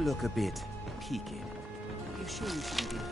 look a bit peaked. Are you sure you shouldn't be home?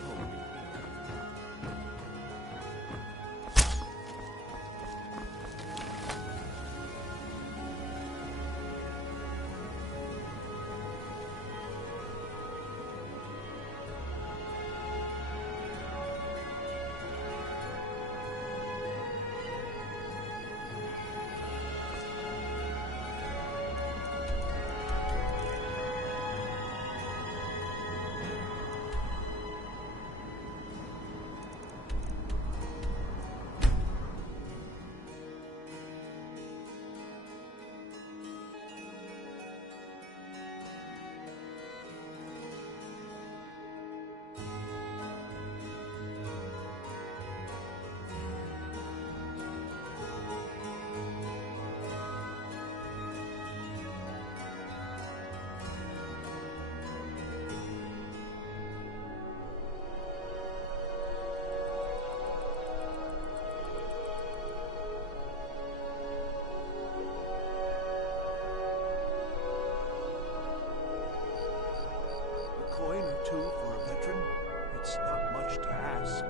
Coin or two for a veteran? It's not much to ask.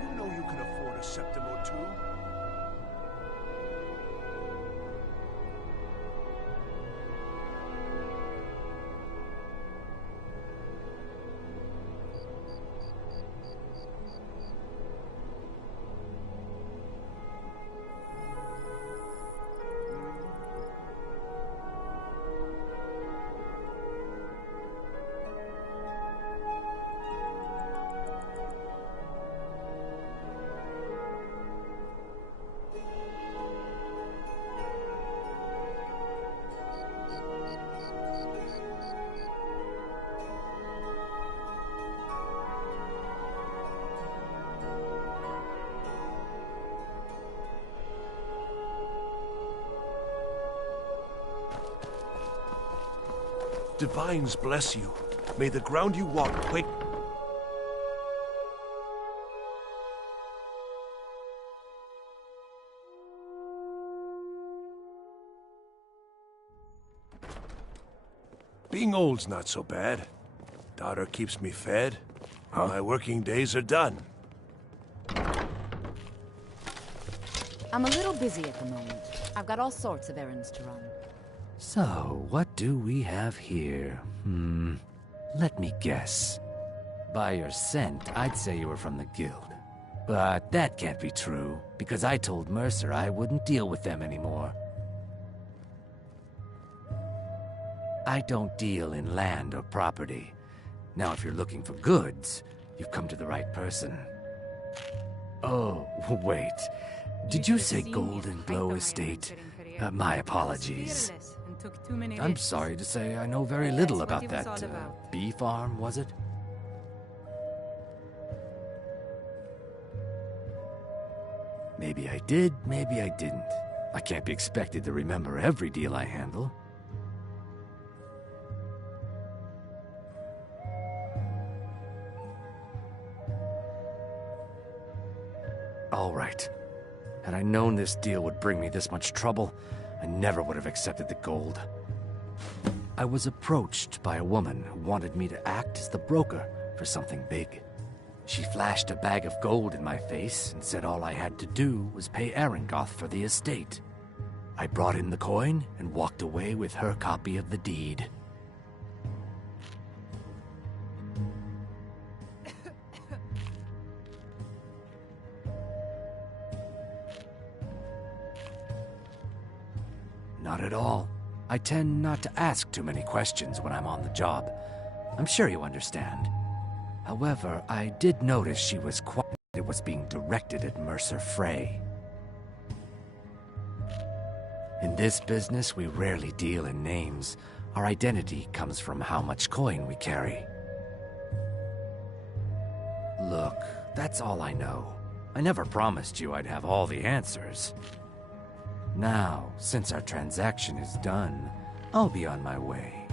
You know you can afford a septim or two. Divines bless you. May the ground you walk quake. Being old's not so bad. Daughter keeps me fed. My working days are done. I'm a little busy at the moment. I've got all sorts of errands to run. So, what do we have here? Let me guess. By your scent, I'd say you were from the guild. But that can't be true, because I told Mercer I wouldn't deal with them anymore. I don't deal in land or property. Now, if you're looking for goods, you've come to the right person. Oh, wait. Did you say Golden Glow Estate? My apologies. I'm sorry to say I know very little about that bee farm, was it? Maybe I did, maybe I didn't. I can't be expected to remember every deal I handle. All right. Had I known this deal would bring me this much trouble, I never would have accepted the gold. I was approached by a woman who wanted me to act as the broker for something big. She flashed a bag of gold in my face and said all I had to do was pay Arangoth for the estate. I brought in the coin and walked away with her copy of the deed. Not at all. I tend not to ask too many questions when I'm on the job. I'm sure you understand. However, I did notice she was quiet. It was being directed at Mercer Frey. In this business, we rarely deal in names. Our identity comes from how much coin we carry. Look, that's all I know. I never promised you I'd have all the answers. Now, since our transaction is done, I'll be on my way.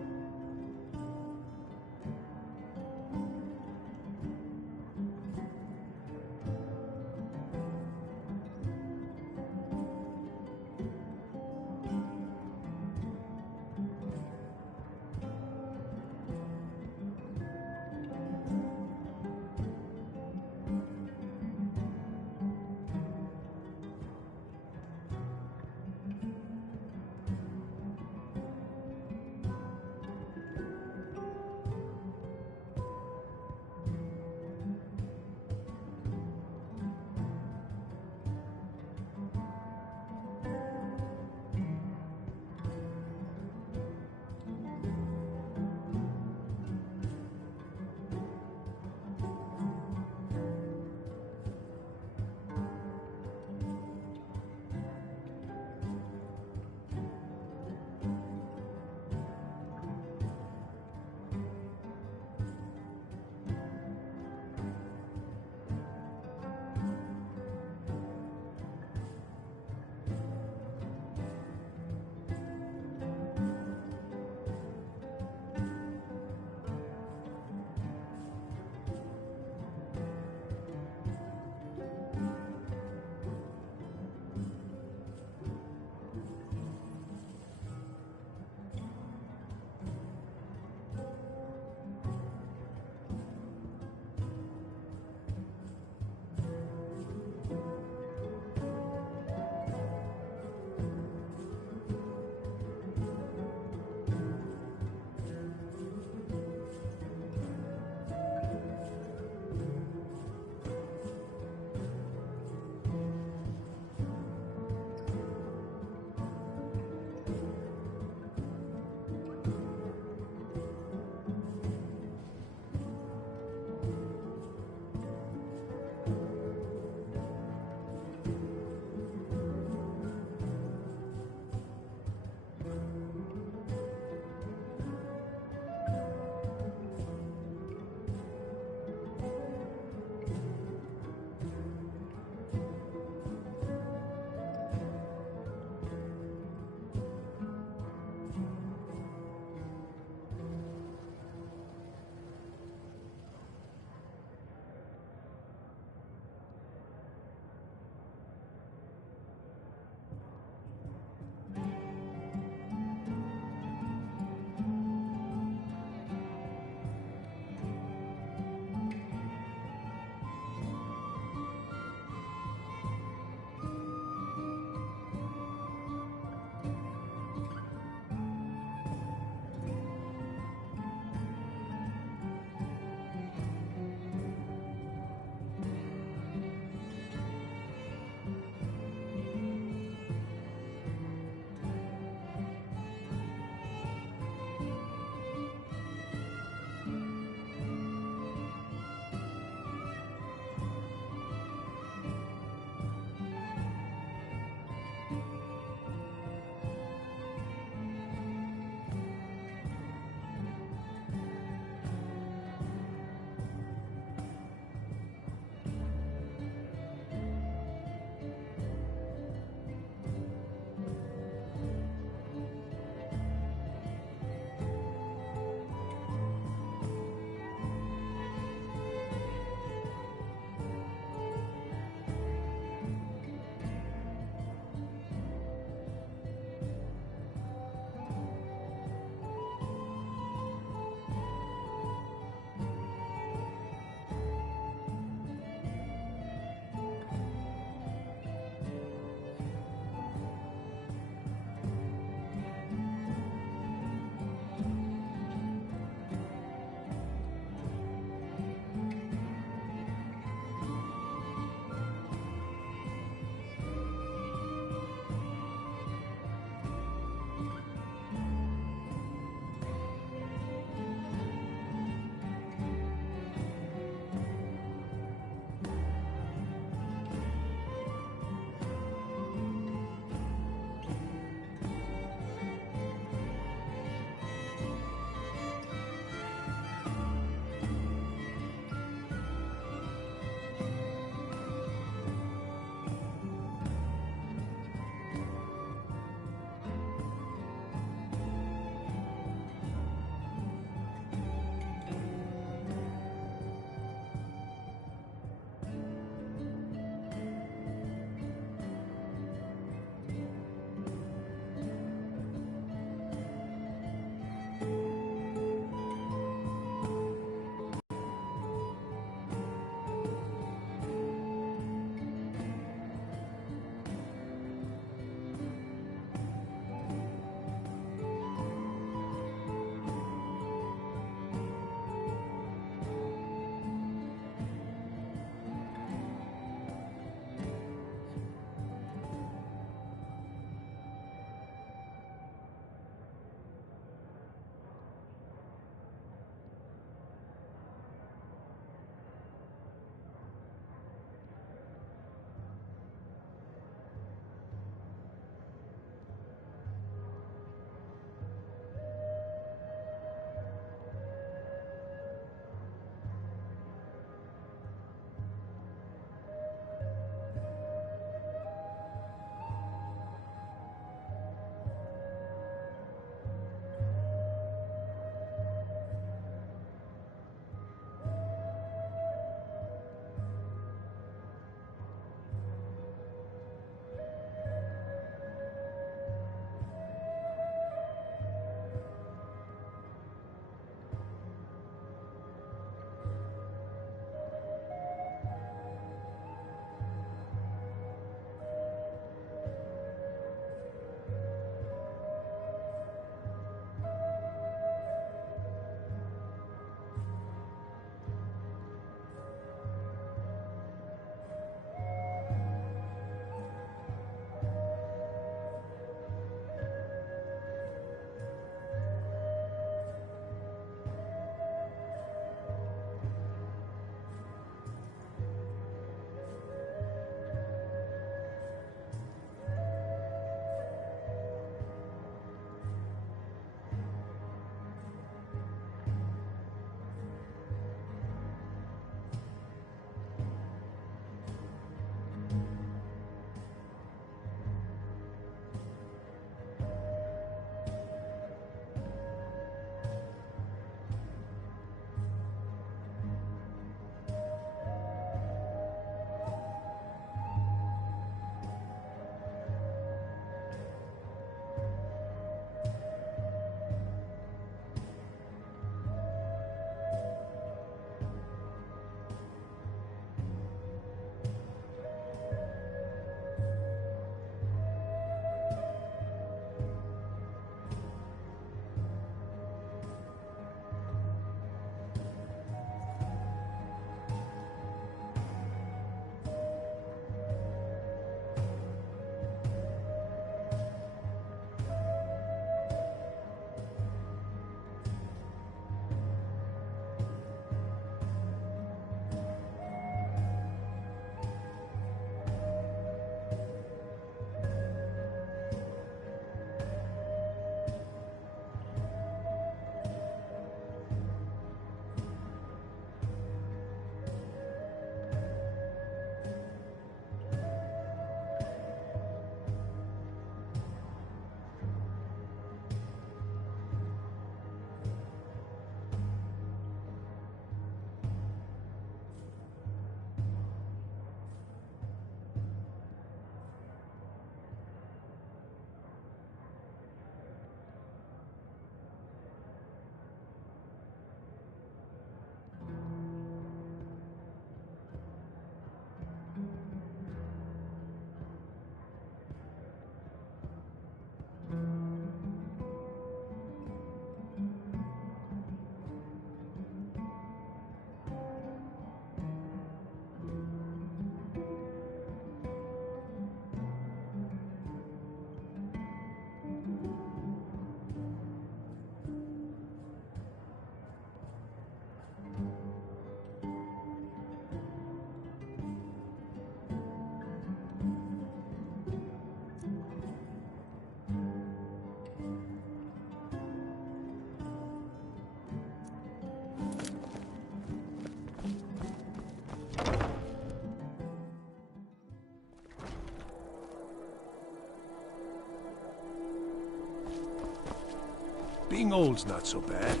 Being old's not so bad.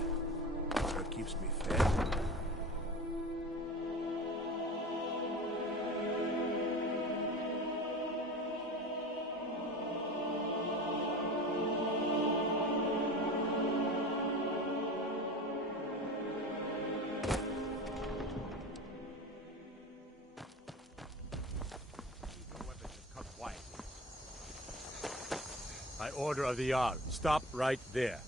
Daughter keeps me fed. By order of the Jarl, stop right there.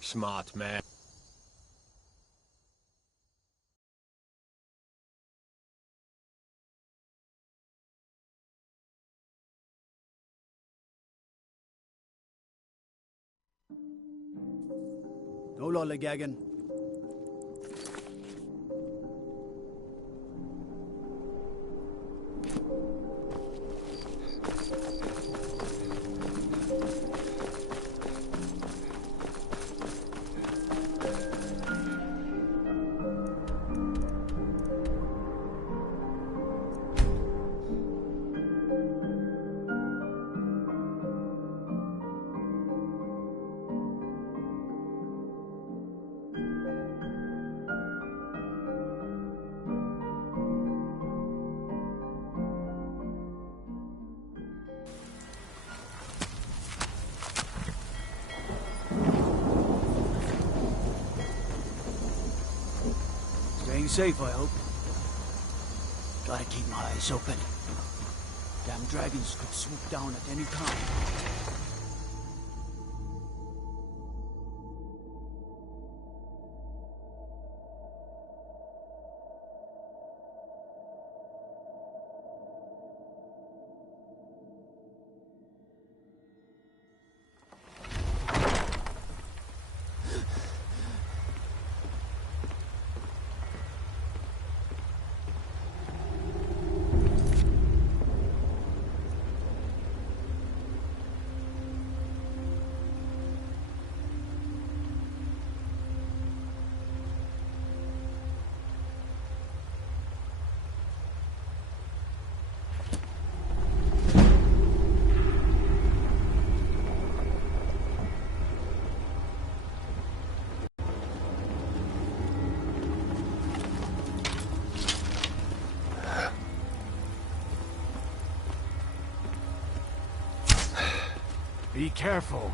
Smart man. No lollygagging. Staying safe, I hope. Gotta keep my eyes open. Damn dragons could swoop down at any time. Be careful.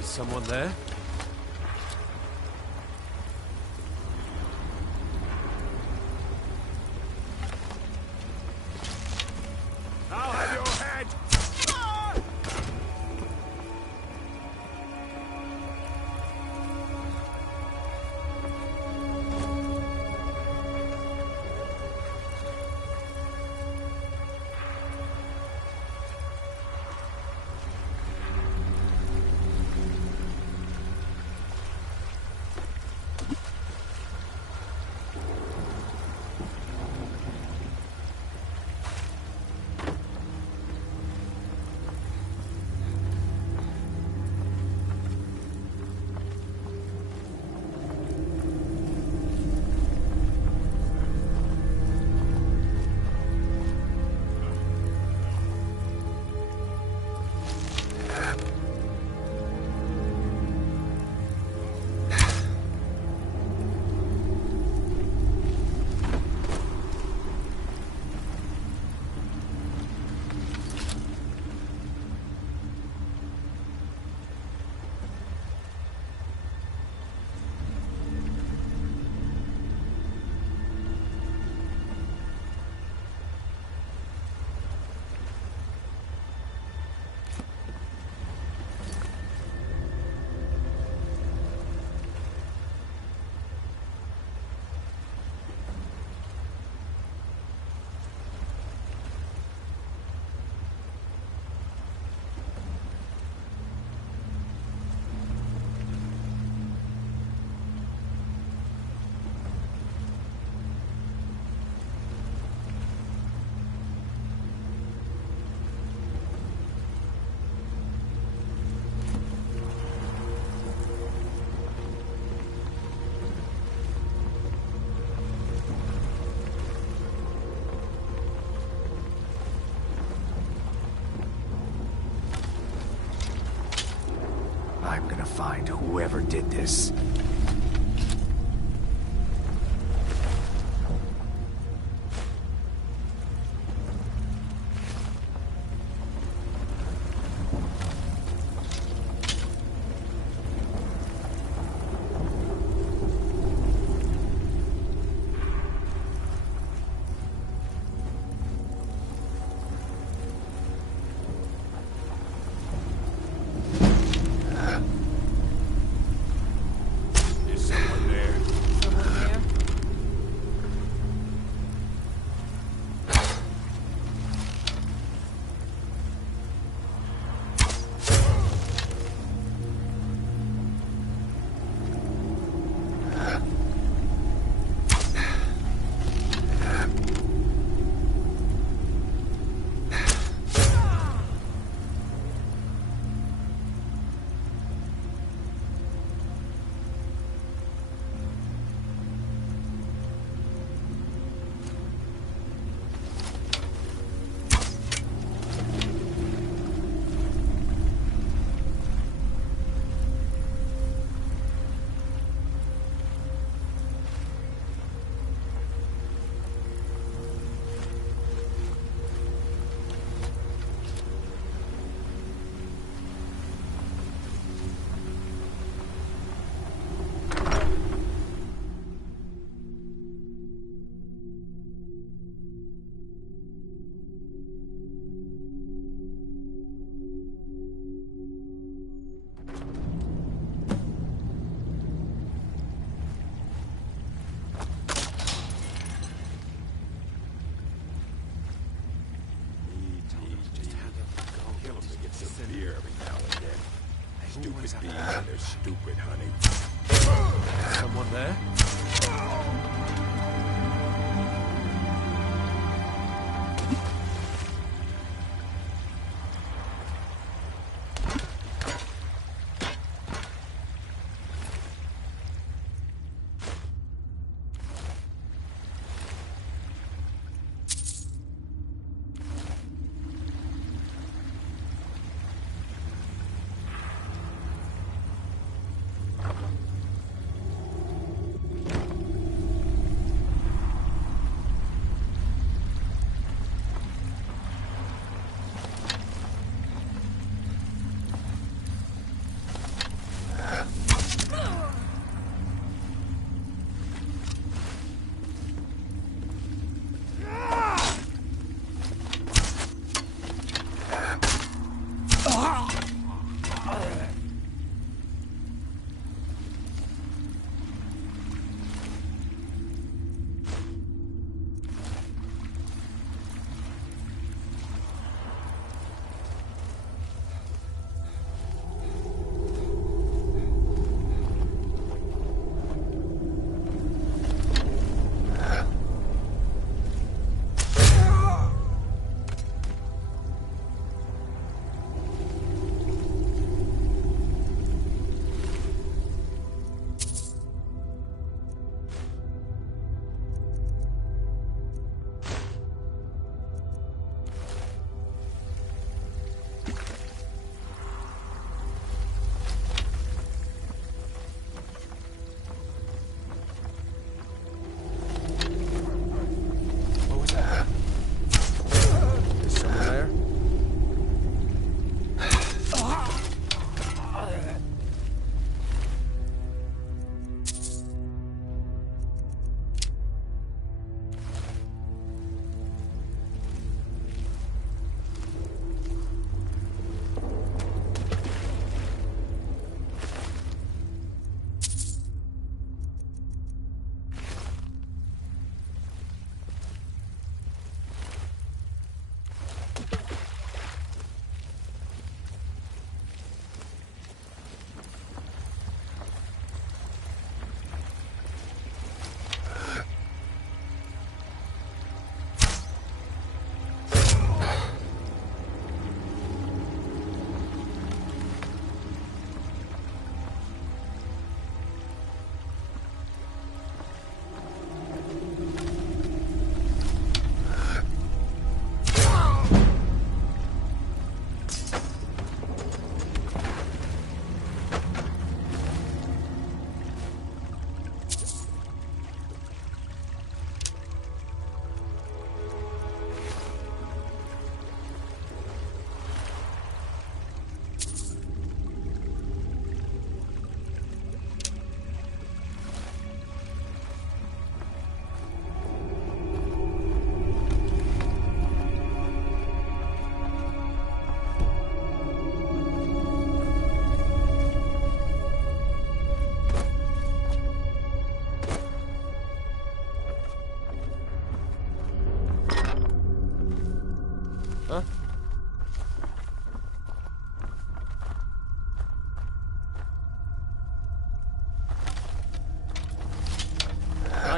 Is someone there? I'll have your head! find whoever did this. Stupid beans and they're stupid, honey. Someone there?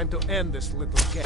time to end this little game.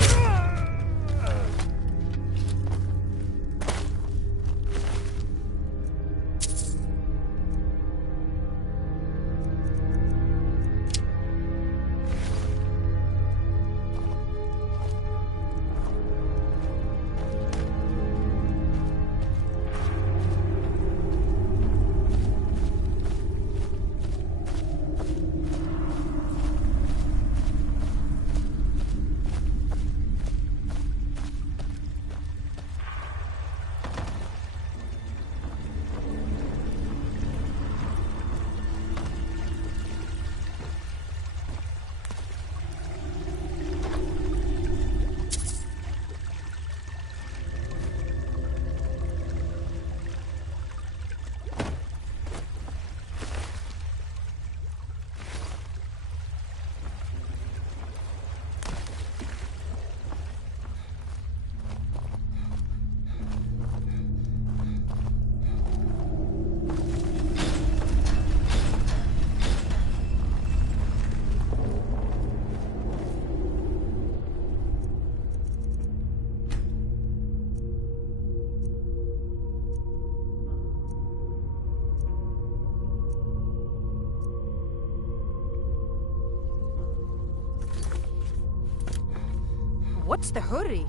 What's the hurry?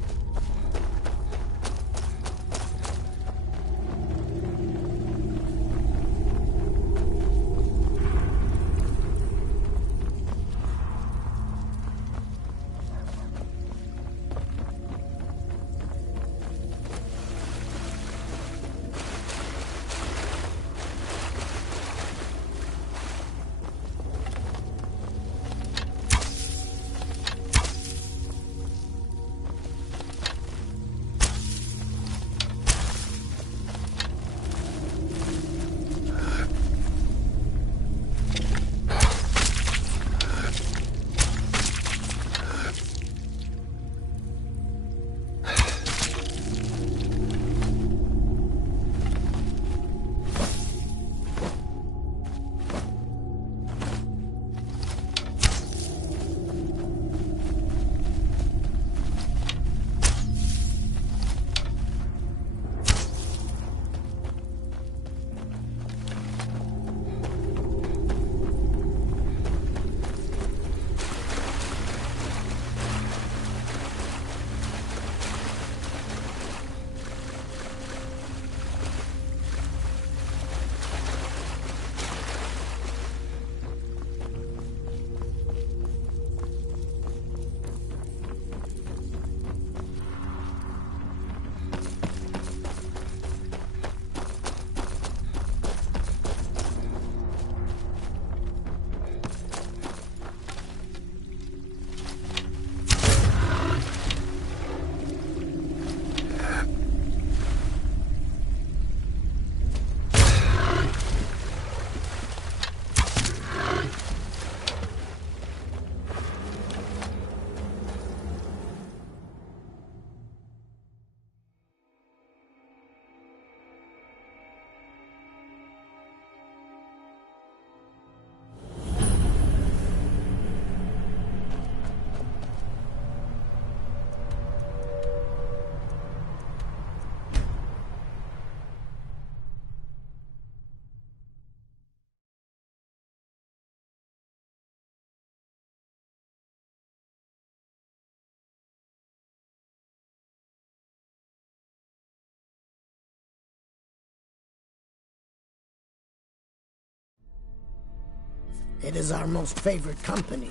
It is our most favorite company.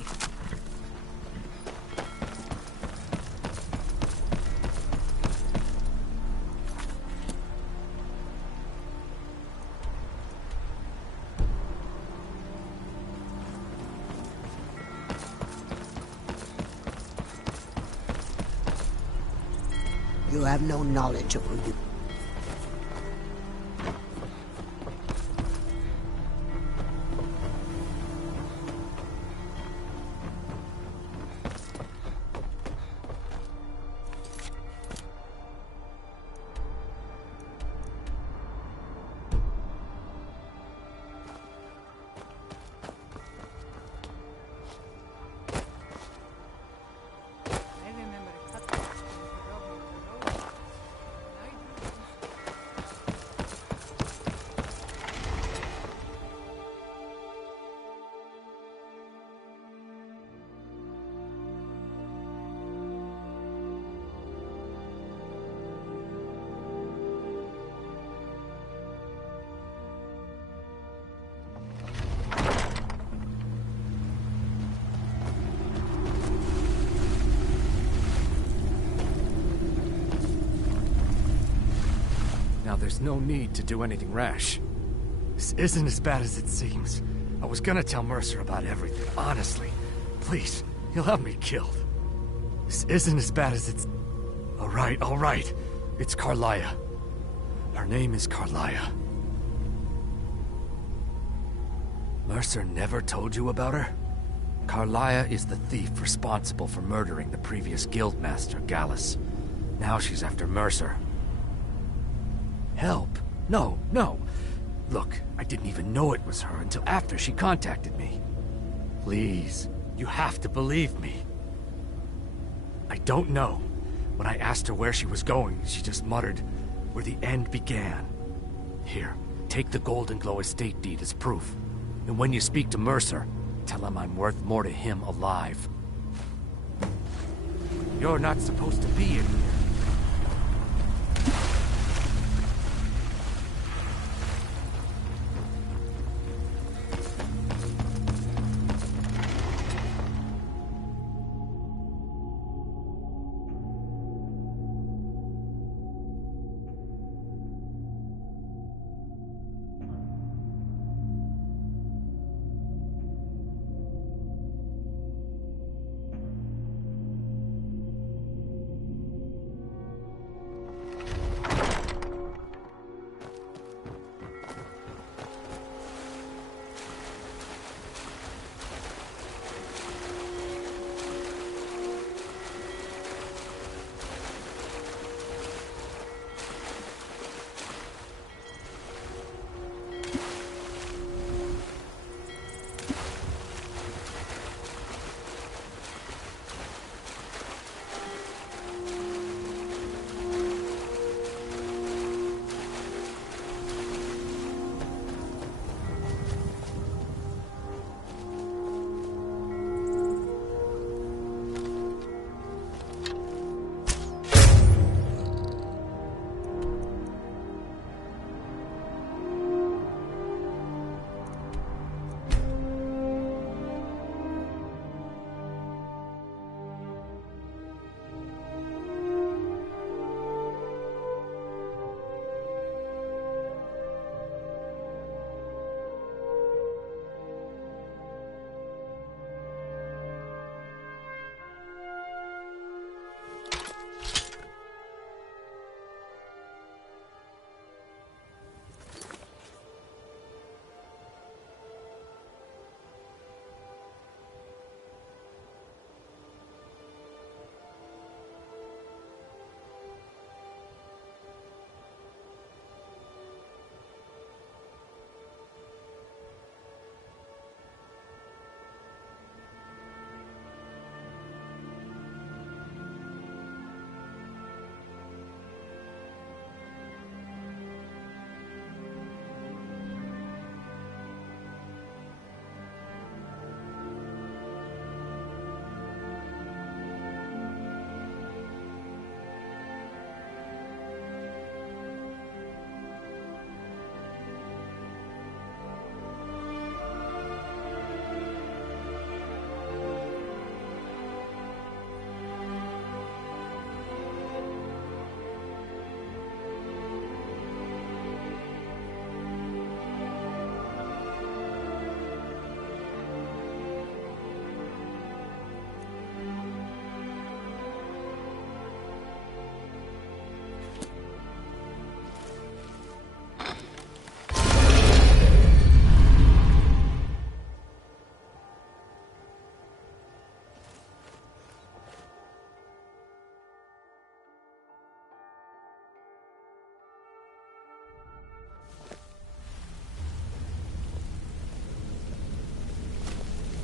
You have no knowledge of who you... there's no need to do anything rash. This isn't as bad as it seems. I was gonna tell Mercer about everything, honestly. Please, he'll have me killed. This isn't as bad as it's... All right. It's Carlia. Her name is Carlia. Mercer never told you about her? Carlia is the thief responsible for murdering the previous guildmaster, Gallus. Now she's after Mercer. Help? No. Look, I didn't even know it was her until after she contacted me. Please, you have to believe me. I don't know. When I asked her where she was going, she just muttered, "Where the end began." Here, take the Golden Glow estate deed as proof. And when you speak to Mercer, tell him I'm worth more to him alive. You're not supposed to be in here.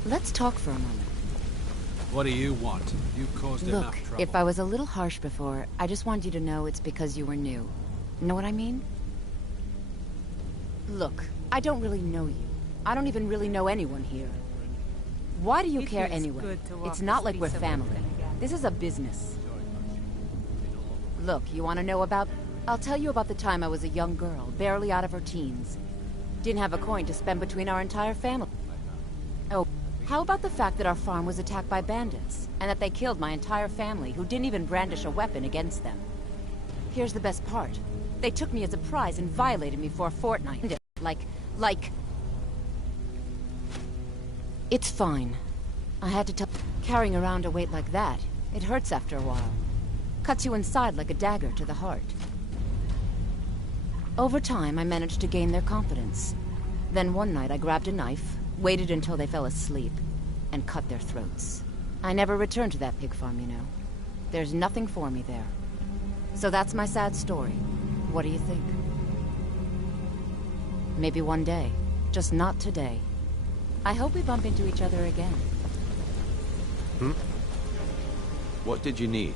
Let's talk for a moment. What do you want? You caused enough Look, trouble. if I was a little harsh before, I just wanted you to know it's because you were new. Know what I mean? Look, I don't really know you. I don't even really know anyone here. Why do you care anyway? It's not like we're family. This is a business. Look, you want to know about... I'll tell you about the time I was a young girl, barely out of her teens. Didn't have a coin to spend between our entire family. Oh, how about the fact that our farm was attacked by bandits, and that they killed my entire family, who didn't even brandish a weapon against them? Here's the best part. They took me as a prize and violated me for a fortnight. Like... It's fine. I had to tell... Carrying around a weight like that, it hurts after a while. Cuts you inside like a dagger to the heart. Over time, I managed to gain their confidence. Then one night I grabbed a knife, waited until they fell asleep, and cut their throats. I never returned to that pig farm, you know. There's nothing for me there. So that's my sad story. What do you think? Maybe one day. Just not today. I hope we bump into each other again. What did you need?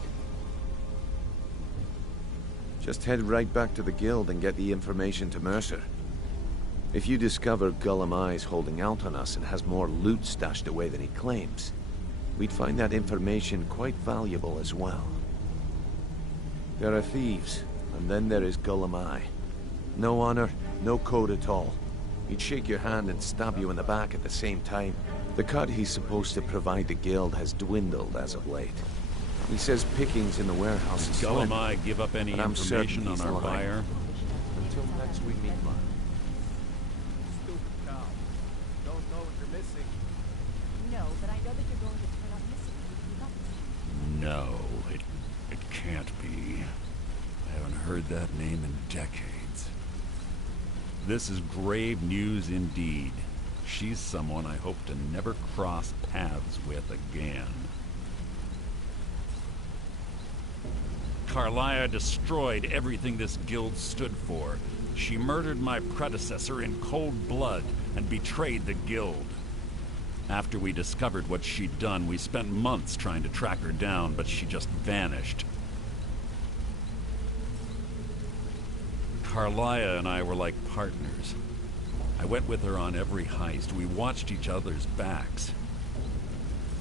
Just head right back to the guild and get the information to Mercer. If you discover Gullum Eye's holding out on us and has more loot stashed away than he claims, we'd find that information quite valuable as well. There are thieves, and then there is Gullum Eye. No honor, no code at all. He'd shake your hand and stab you in the back at the same time. The cut he's supposed to provide the guild has dwindled as of late. He says pickings in the warehouse is slim. Gullum Eye give up any information on our buyer? Until next we meet, Mark. Stupid cow. Don't know what you're missing. No, but I know that you're going to turn up missing. No, it can't be. I haven't heard that name in decades. This is grave news indeed. She's someone I hope to never cross paths with again. Karliah destroyed everything this guild stood for. She murdered my predecessor in cold blood and betrayed the guild. After we discovered what she'd done, we spent months trying to track her down, but she just vanished. Karliah and I were like partners. I went with her on every heist. We watched each other's backs.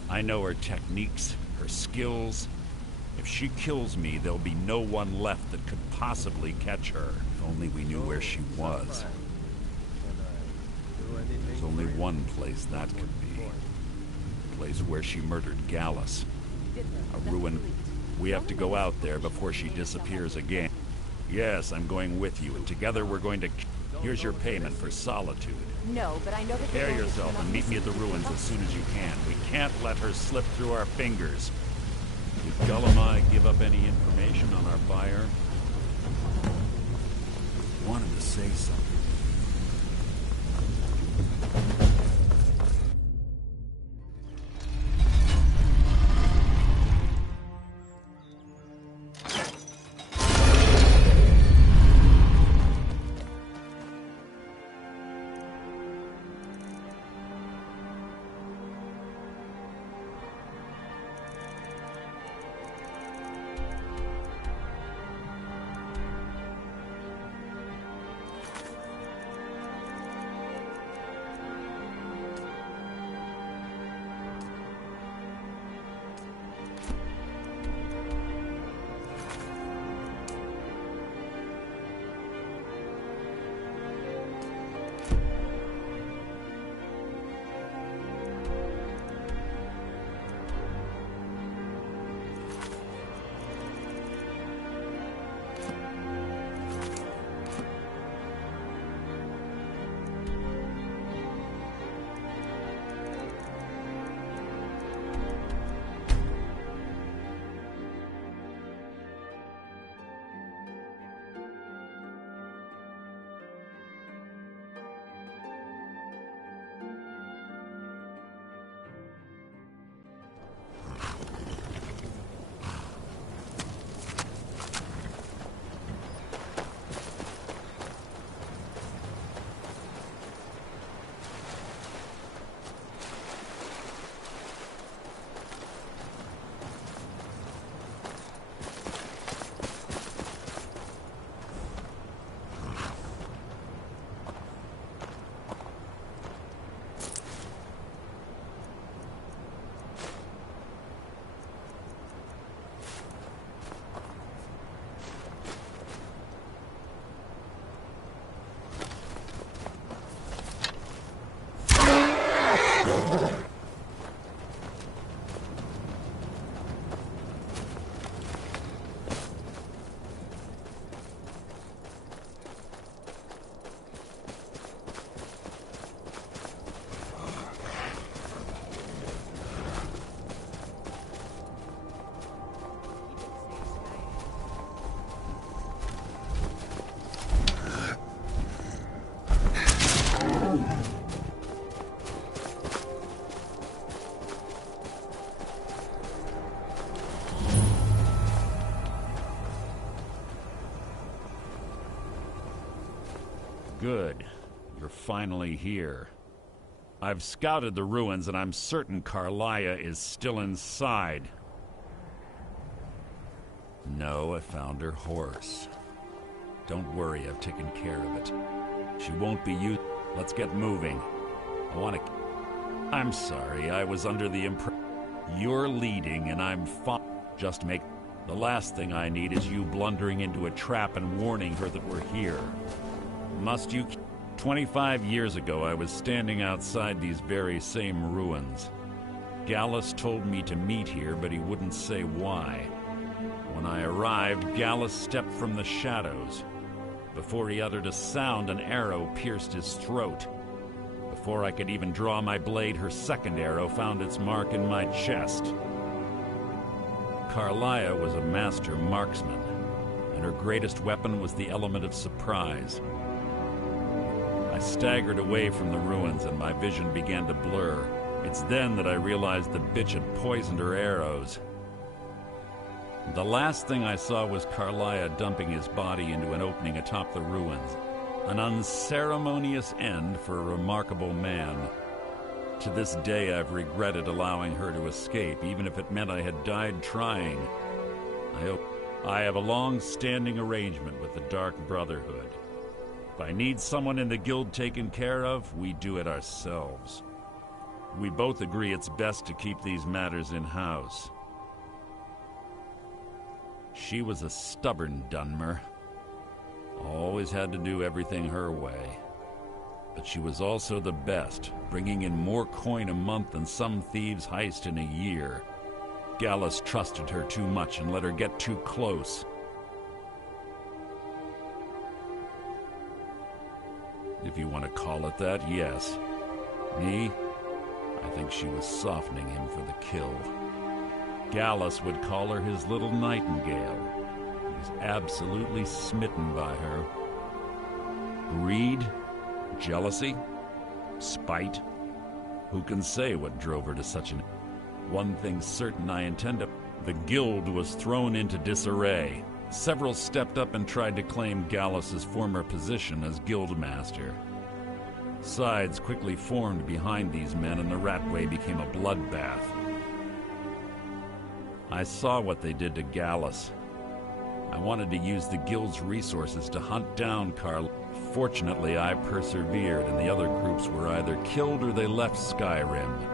I know her techniques, her skills. If she kills me, there'll be no one left that could possibly catch her. If only we knew where she was. There's only one place that could be. The place where she murdered Gallus. A ruin. We have to go out there before she disappears again. Yes, I'm going with you, and together we're going to... Here's your payment for solitude. No, but I know that... Prepare yourself and meet me at the ruins as soon as you can. We can't let her slip through our fingers. Did Gullum Eye give up any information on our buyer? Wanted to say something. Good. You're finally here. I've scouted the ruins and I'm certain Karliah is still inside. No, I found her horse. Don't worry, I've taken care of it. She won't be used. Let's get moving. I want to... I'm sorry, I was under the impression... You're leading and I'm just make... The last thing I need is you blundering into a trap and warning her that we're here. Must you... 25 years ago, I was standing outside these very same ruins. Gallus told me to meet here, but he wouldn't say why. When I arrived, Gallus stepped from the shadows. Before he uttered a sound, an arrow pierced his throat. Before I could even draw my blade, her second arrow found its mark in my chest. Karliah was a master marksman, and her greatest weapon was the element of surprise. I staggered away from the ruins and my vision began to blur. It's then that I realized the bitch had poisoned her arrows. The last thing I saw was Karliah dumping his body into an opening atop the ruins. An unceremonious end for a remarkable man. To this day, I've regretted allowing her to escape, even if it meant I had died trying. I have a long-standing arrangement with the Dark Brotherhood. If I need someone in the guild taken care of, we do it ourselves. We both agree it's best to keep these matters in-house. She was a stubborn Dunmer. Always had to do everything her way. But she was also the best, bringing in more coin a month than some thieves heist in a year. Gallus trusted her too much and let her get too close. If you want to call it that, yes. Me? I think she was softening him for the kill. Gallus would call her his little nightingale. He was absolutely smitten by her. Greed? Jealousy? Spite? Who can say what drove her to such an... One thing's certain, I intend to... The guild was thrown into disarray. Several stepped up and tried to claim Gallus's former position as guildmaster. Sides quickly formed behind these men and the Ratway became a bloodbath. I saw what they did to Gallus. I wanted to use the guild's resources to hunt down Karl. Fortunately, I persevered and the other groups were either killed or they left Skyrim.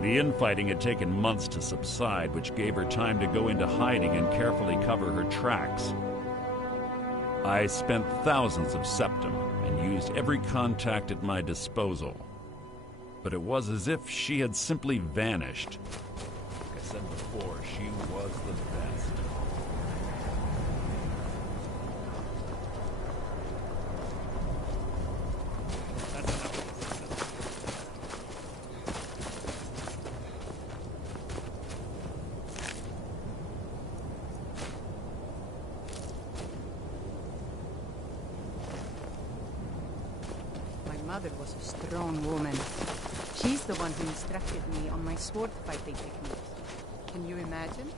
The infighting had taken months to subside, which gave her time to go into hiding and carefully cover her tracks. I spent thousands of septim and used every contact at my disposal. But it was as if she had simply vanished. Like I said before, she was the best. My mother was a strong woman. She's the one who instructed me on my sword fighting techniques. Can you imagine?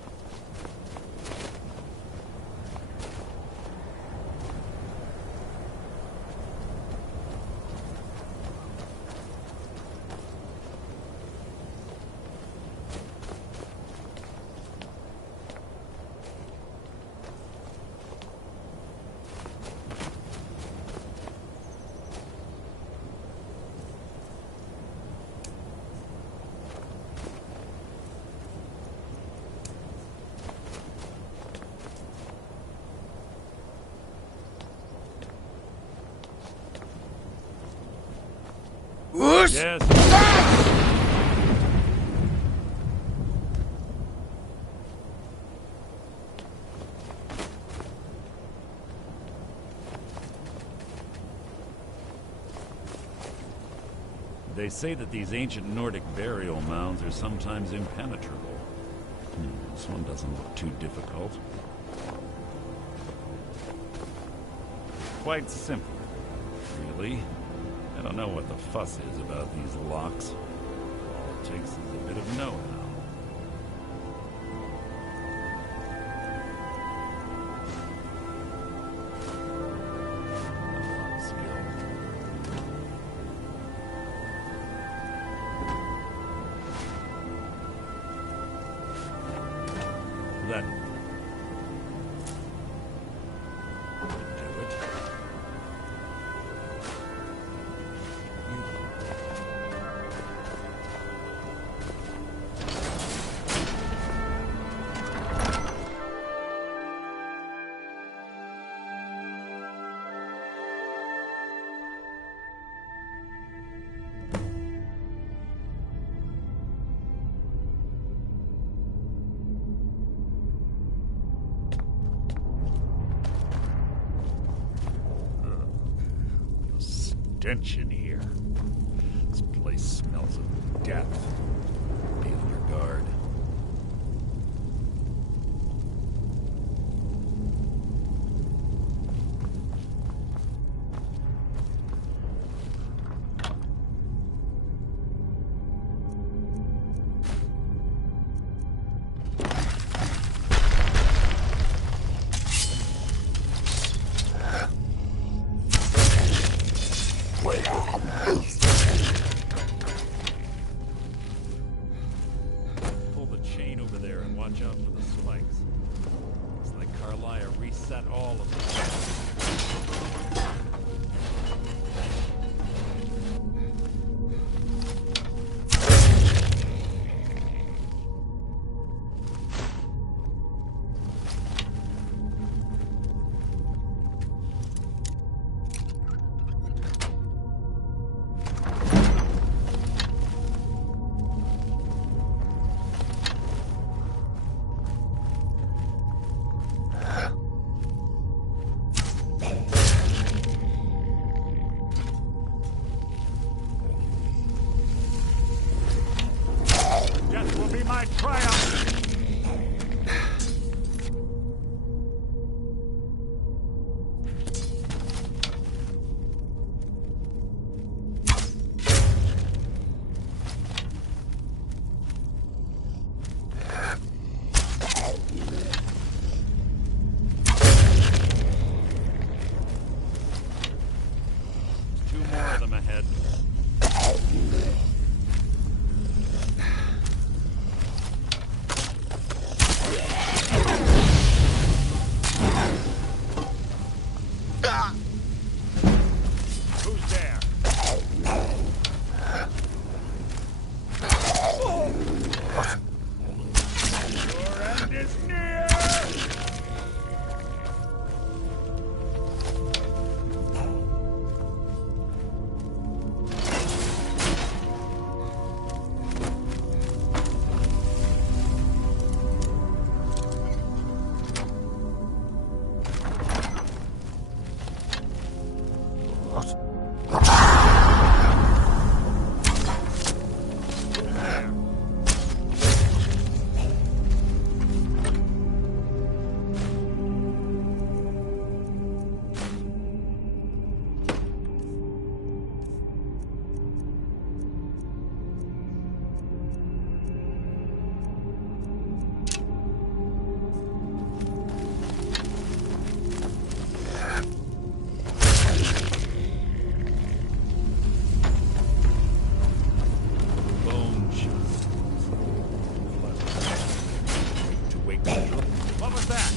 Yes. They say that these ancient Nordic burial mounds are sometimes impenetrable. This one doesn't look too difficult. Quite simple, really. I don't know what the fuss is about these locks. All it takes is a bit of know-how. That... do it. Stench in here. This place smells of death. Be on your guard. Pull the chain over there and watch out for the spikes. It's like Carlia reset all of them. Death will be my triumph! Two more of them ahead. Who's there? Your end is near! Bone chunk. To wake me up. What was that?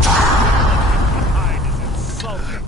Hide is insulting.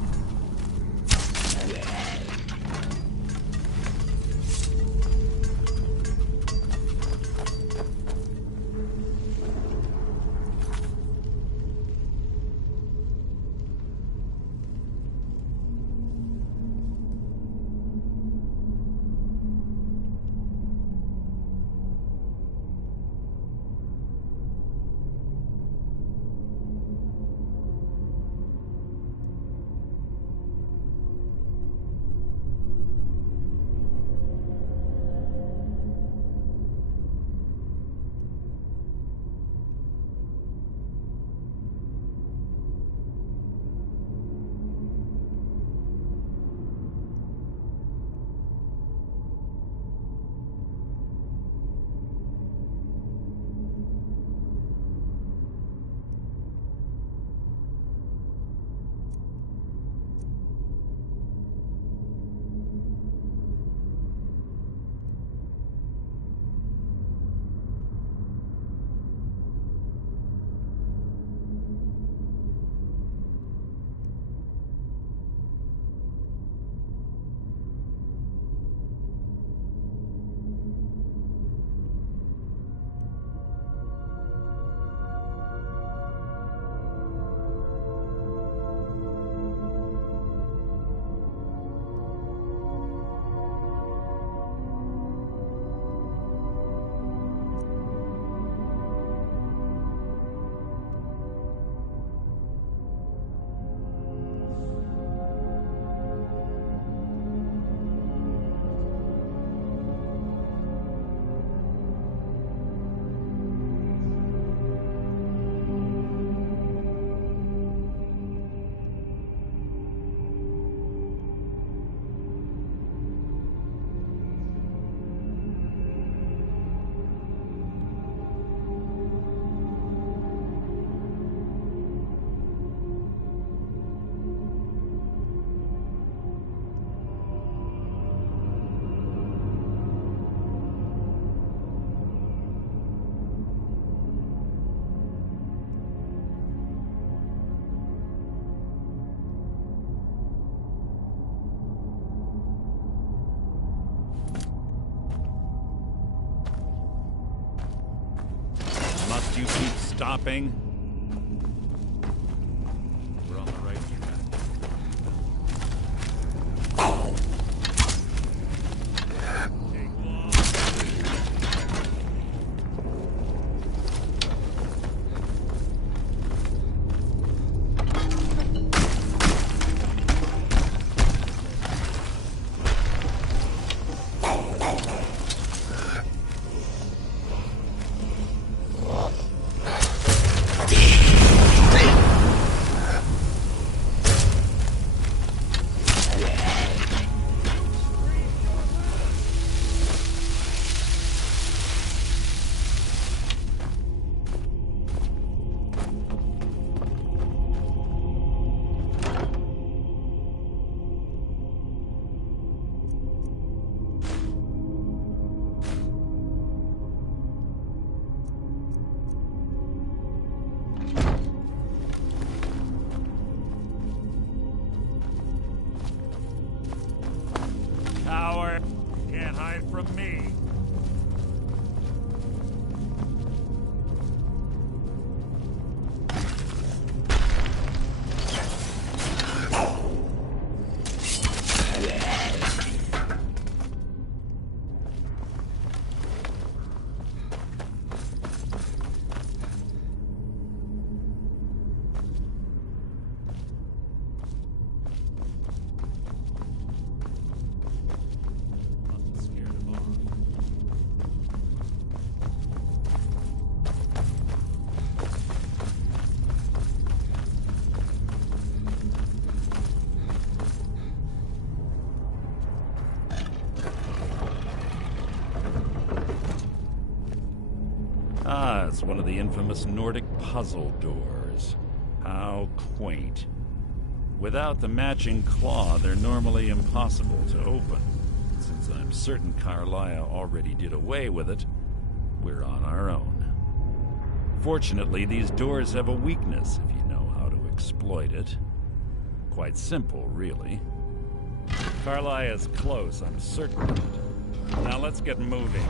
Must you keep stopping? We're on the right track. Coward! Can't hide from me! Ah, it's one of the infamous Nordic puzzle doors. How quaint. Without the matching claw, they're normally impossible to open. Since I'm certain Carlia already did away with it, we're on our own. Fortunately, these doors have a weakness if you know how exploit it. Quite simple, really. Karliah's close, I'm certain of it. Now let's get moving.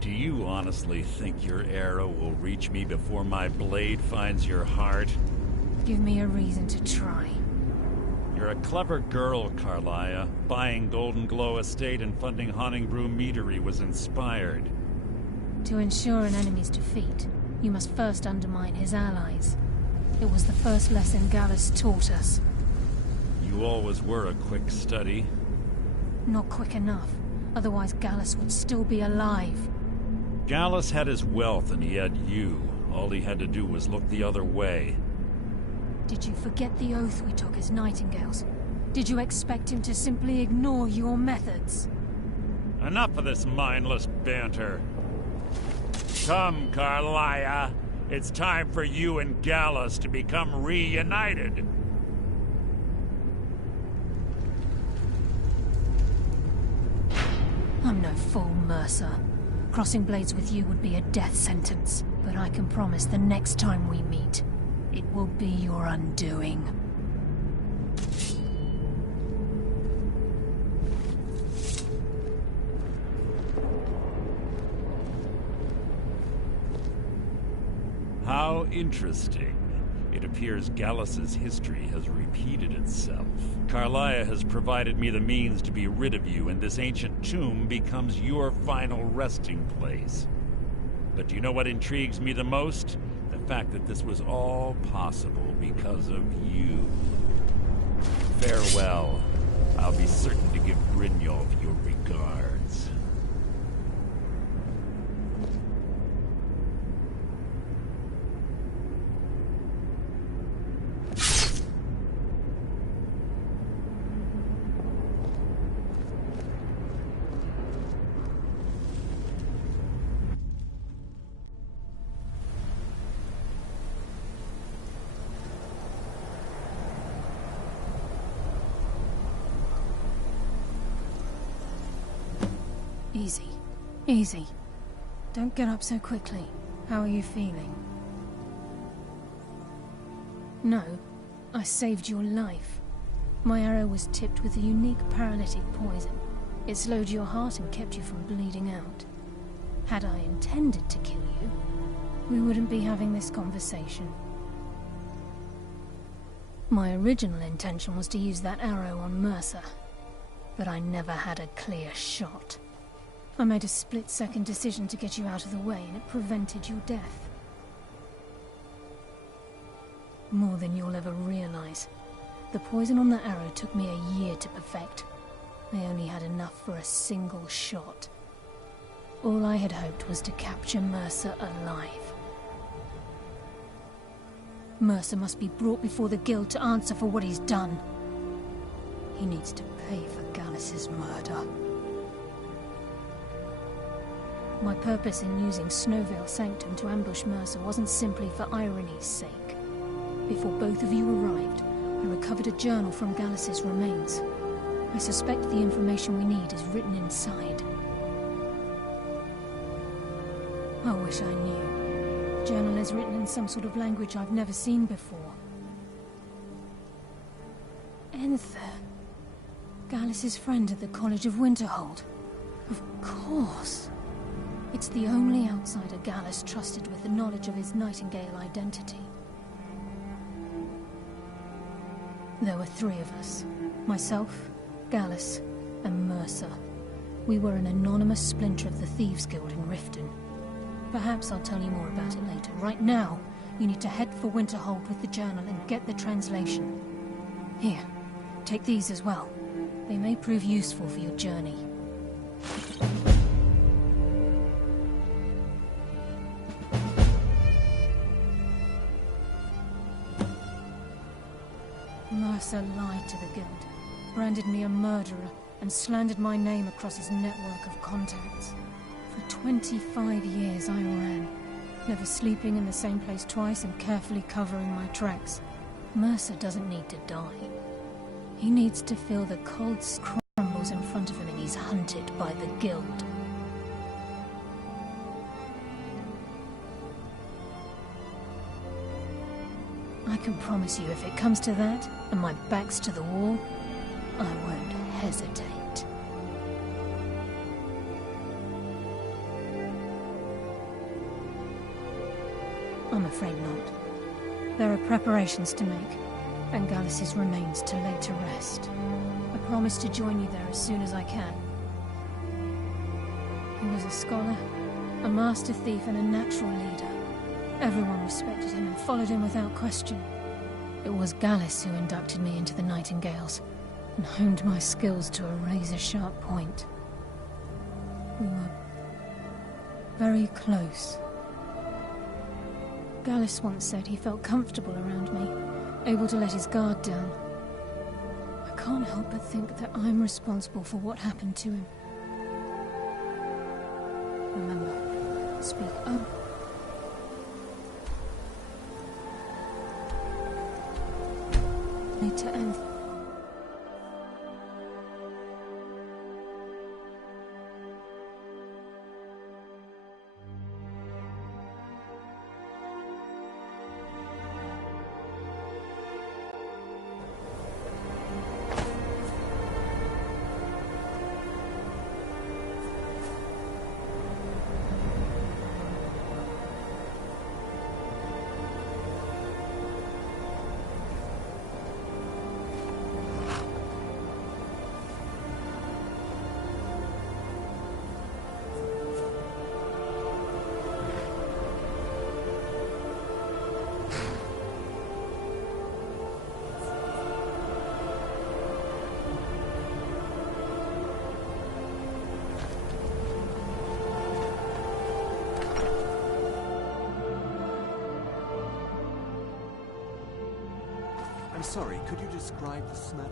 Do you honestly think your arrow will reach me before my blade finds your heart? Give me a reason to try. You're a clever girl, Karliah. Buying Golden Glow Estate and funding Honningbrew Meadery was inspired. To ensure an enemy's defeat, you must first undermine his allies. It was the first lesson Gallus taught us. You always were a quick study. Not quick enough. Otherwise Gallus would still be alive. Gallus had his wealth and he had you. All he had to do was look the other way. Did you forget the oath we took as Nightingales? Did you expect him to simply ignore your methods? Enough of this mindless banter. Come, Karliah. It's time for you and Gallus to become reunited. I'm no fool, Mercer. Crossing blades with you would be a death sentence, but I can promise the next time we meet, it will be your undoing. How interesting. It appears Gallus's history has repeated itself. Karliah has provided me the means to be rid of you, and this ancient tomb becomes your final resting place. But do you know what intrigues me the most? The fact that this was all possible because of you. Farewell. I'll be certain to give Brynjolf your regards. Easy. Easy. Don't get up so quickly. How are you feeling? No, I saved your life. My arrow was tipped with a unique paralytic poison. It slowed your heart and kept you from bleeding out. Had I intended to kill you, we wouldn't be having this conversation. My original intention was to use that arrow on Mercer, but I never had a clear shot. I made a split-second decision to get you out of the way, and it prevented your death. More than you'll ever realize. The poison on that arrow took me a year to perfect. They only had enough for a single shot. All I had hoped was to capture Mercer alive. Mercer must be brought before the Guild to answer for what he's done. He needs to pay for Gallus's murder. My purpose in using Snowveil Sanctum to ambush Mercer wasn't simply for irony's sake. Before both of you arrived, I recovered a journal from Gallus's remains. I suspect the information we need is written inside. I wish I knew. The journal is written in some sort of language I've never seen before. Enther. Gallus's friend at the College of Winterhold. Of course. It's the only outsider Gallus trusted with the knowledge of his Nightingale identity. There were 3 of us. Myself, Gallus, and Mercer. We were an anonymous splinter of the Thieves Guild in Riften. Perhaps I'll tell you more about it later. Right now, you need to head for Winterhold with the journal and get the translation. Here, take these as well. They may prove useful for your journey. Mercer lied to the Guild, branded me a murderer, and slandered my name across his network of contacts. For 25 years I ran, never sleeping in the same place twice and carefully covering my tracks. Mercer doesn't need to die. He needs to feel the cold crumbles in front of him and he's hunted by the Guild. I can promise you, if it comes to that, and my back's to the wall, I won't hesitate. I'm afraid not. There are preparations to make, and Gallus's remains to lay to rest. I promise to join you there as soon as I can. He was a scholar, a master thief, and a natural leader. Everyone respected him and followed him without question. It was Gallus who inducted me into the Nightingales, and honed my skills to a razor-sharp point. We were very close. Gallus once said he felt comfortable around me, able to let his guard down. I can't help but think that I'm responsible for what happened to him. Remember, speak up. To end. I'm sorry, could you describe the smell?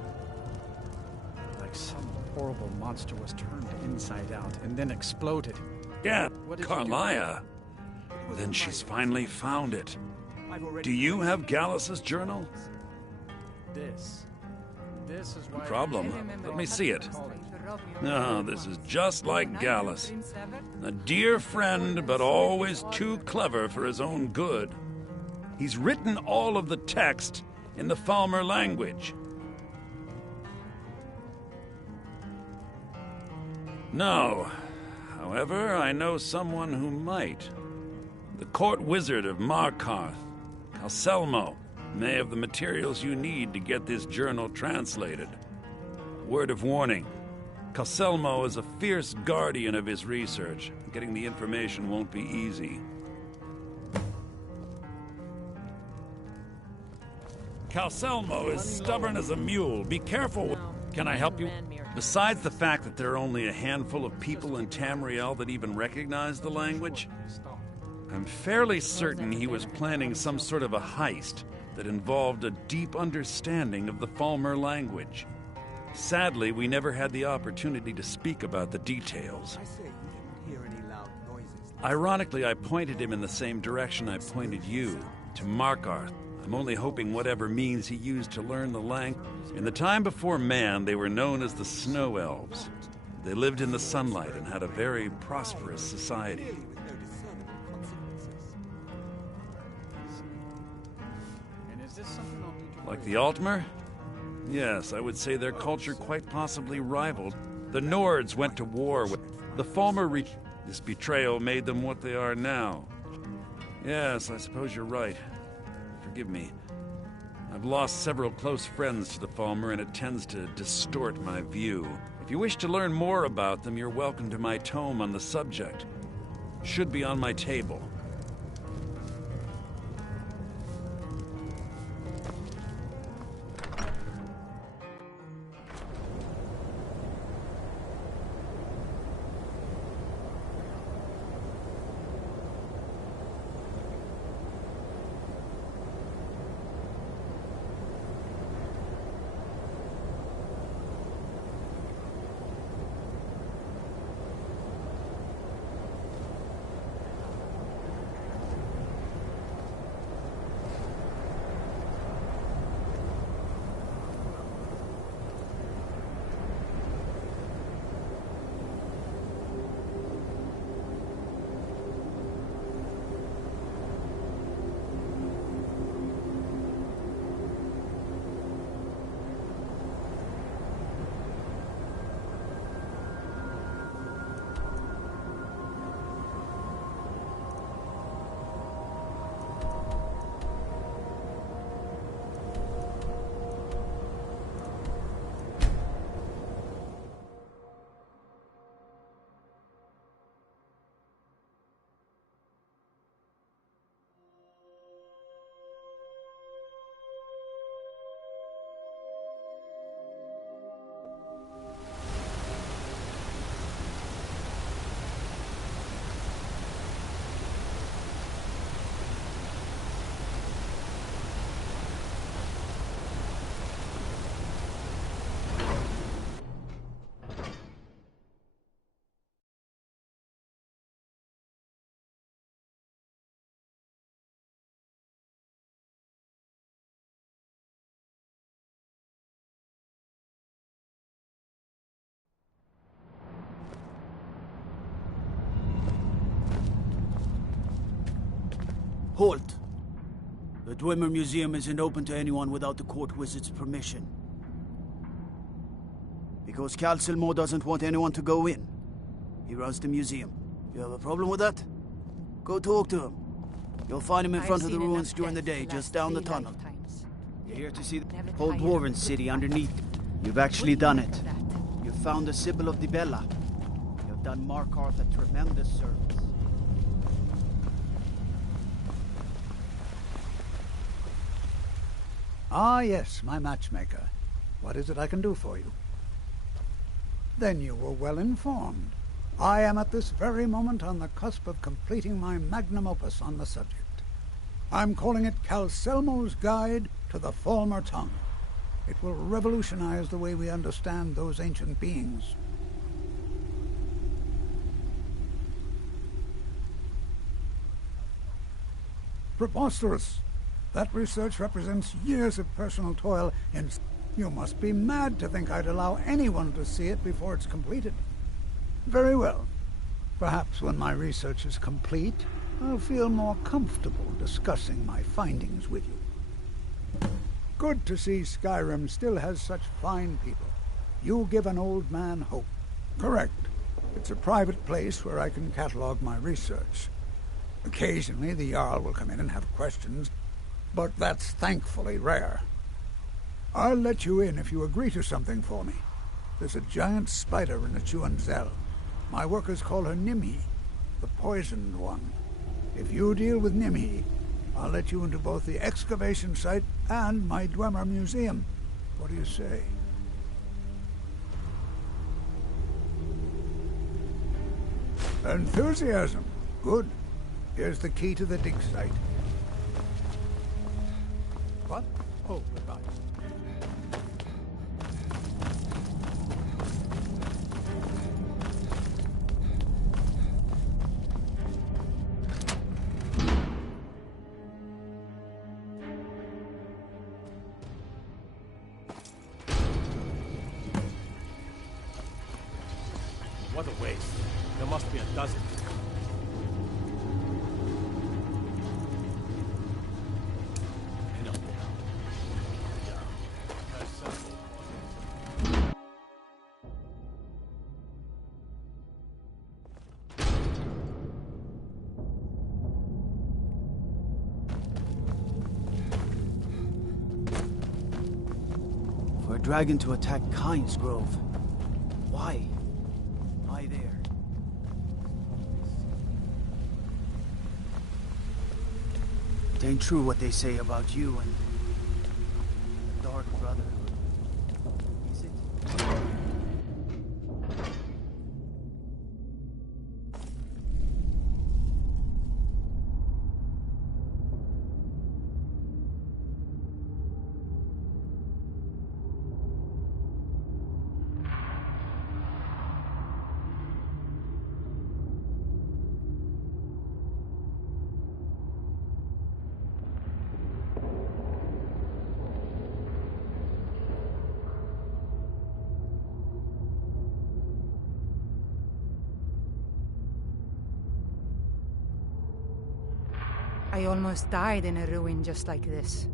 Like some horrible monster was turned inside out and then exploded. Yeah, What did you Carlia. Then she's finally found it. Do you have Gallus's journal? This is No why... problem. Let me see it. No, this is just like Gallus. A dear friend, but always too clever for his own good. He's written all of the text in the Falmer language. No. However, I know someone who might. The court wizard of Markarth, Calcelmo, may have the materials you need to get this journal translated. Word of warning. Calcelmo is a fierce guardian of his research. Getting the information won't be easy. Calcelmo is stubborn as a mule. Be careful with... Can I help you? Besides the fact that there are only a handful of people in Tamriel that even recognize the language, I'm fairly certain he was planning some sort of a heist that involved a deep understanding of the Falmer language. Sadly, we never had the opportunity to speak about the details. Ironically, I pointed him in the same direction I pointed you, to Markarth. I'm only hoping whatever means he used to learn the language. In the time before man, they were known as the Snow Elves. They lived in the sunlight and had a very prosperous society. Like the Altmer? Yes, I would say their culture quite possibly rivaled. The Nords went to war with the Falmer. This betrayal made them what they are now. Yes, I suppose you're right. Forgive me. I've lost several close friends to the Falmer, and it tends to distort my view. If you wish to learn more about them, you're welcome to my tome on the subject. Should be on my table. Halt! The Dwemer Museum isn't open to anyone without the court wizard's permission. Because Cal Silmo doesn't want anyone to go in. He runs the museum. You have a problem with that? Go talk to him. You'll find him in front of the ruins during the day, just down the tunnel. You're here to see the old Dwarven city underneath. You've actually done it. You've found the Sibyl of Dibella. You've done Markarth a tremendous service. Ah, yes, my matchmaker. What is it I can do for you? Then you were well informed. I am at this very moment on the cusp of completing my magnum opus on the subject. I'm calling it Calcelmo's Guide to the Falmer Tongue. It will revolutionize the way we understand those ancient beings. Preposterous! That research represents years of personal toil, and you must be mad to think I'd allow anyone to see it before it's completed. Very well. Perhaps when my research is complete, I'll feel more comfortable discussing my findings with you. Good to see Skyrim still has such fine people. You give an old man hope. Correct. It's a private place where I can catalog my research. Occasionally the Jarl will come in and have questions, but that's thankfully rare. I'll let you in if you agree to something for me. There's a giant spider in the Chuanzel. My workers call her Nimhi, the poisoned one. If you deal with Nimhi, I'll let you into both the excavation site and my Dwemer Museum. What do you say? Enthusiasm. Good. Here's the key to the dig site. What? Oh, goodbye. What a waste. There must be a dozen. For a dragon to attack Kynes Grove. Why? Why there? It ain't true what they say about you and the Dark Brotherhood. Is it? I almost died in a ruin just like this.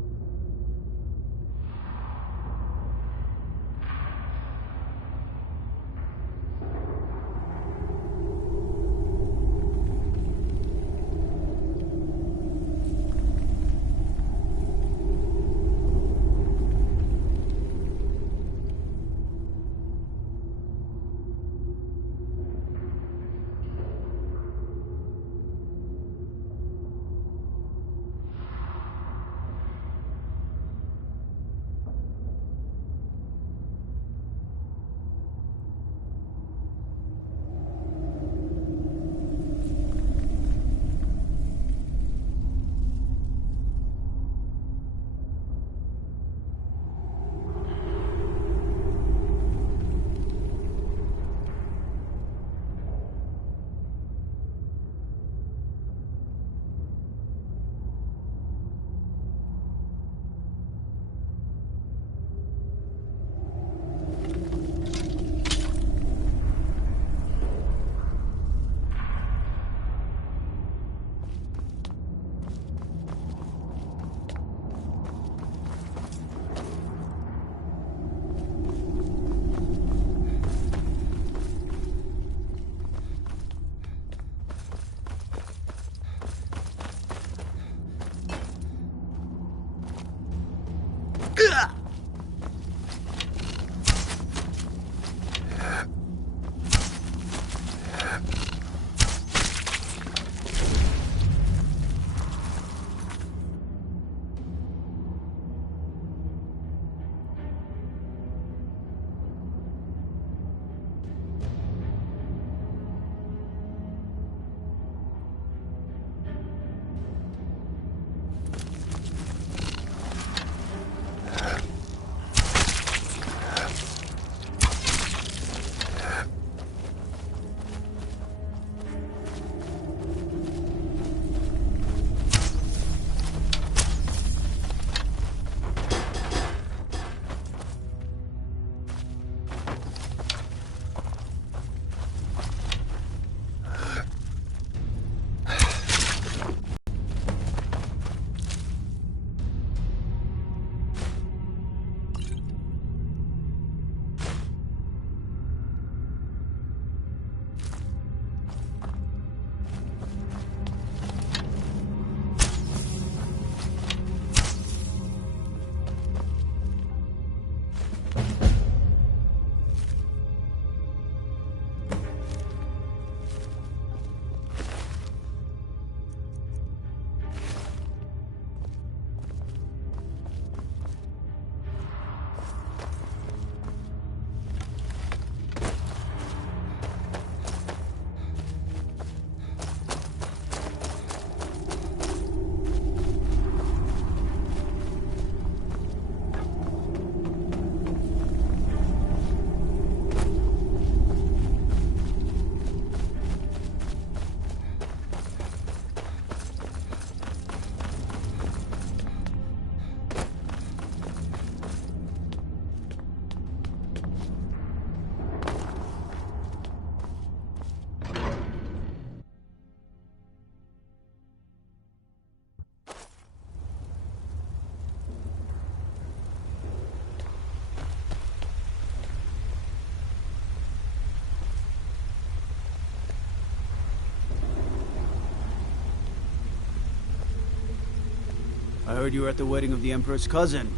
I heard you were at the wedding of the Emperor's cousin.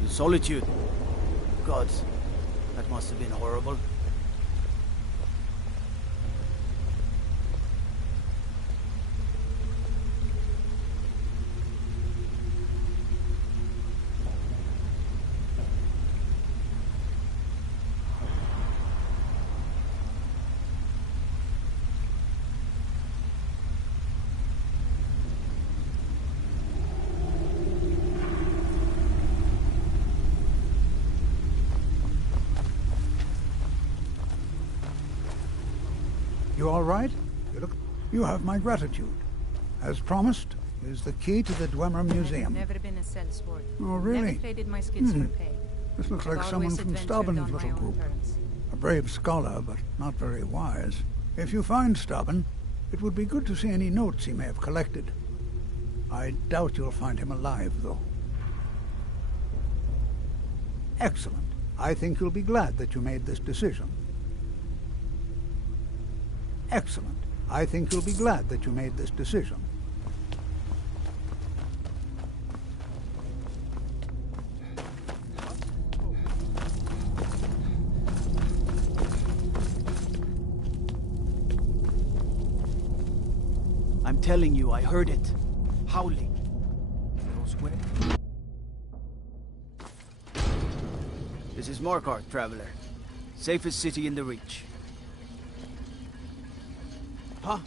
In Solitude. Gods, that must have been horrible. You all right? You have my gratitude. As promised, here's the key to the Dwemer Museum. I've never been a sellsword. Oh, really? Never traded my skills for pay. This looks like I've someone always from adventured Stauben's on my little own group. terms. A brave scholar, but not very wise. If you find Stauben, it would be good to see any notes he may have collected. I doubt you'll find him alive, though. Excellent. I think you'll be glad that you made this decision. Excellent. I think you'll be glad that you made this decision. I'm telling you, I heard it. Howling. Knows where? This is Markarth, Traveler. Safest city in the Reach. Huh?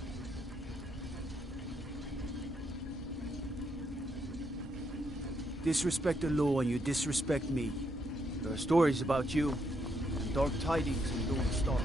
Disrespect the law and you disrespect me. There are stories about you, and dark tidings in Lone Star.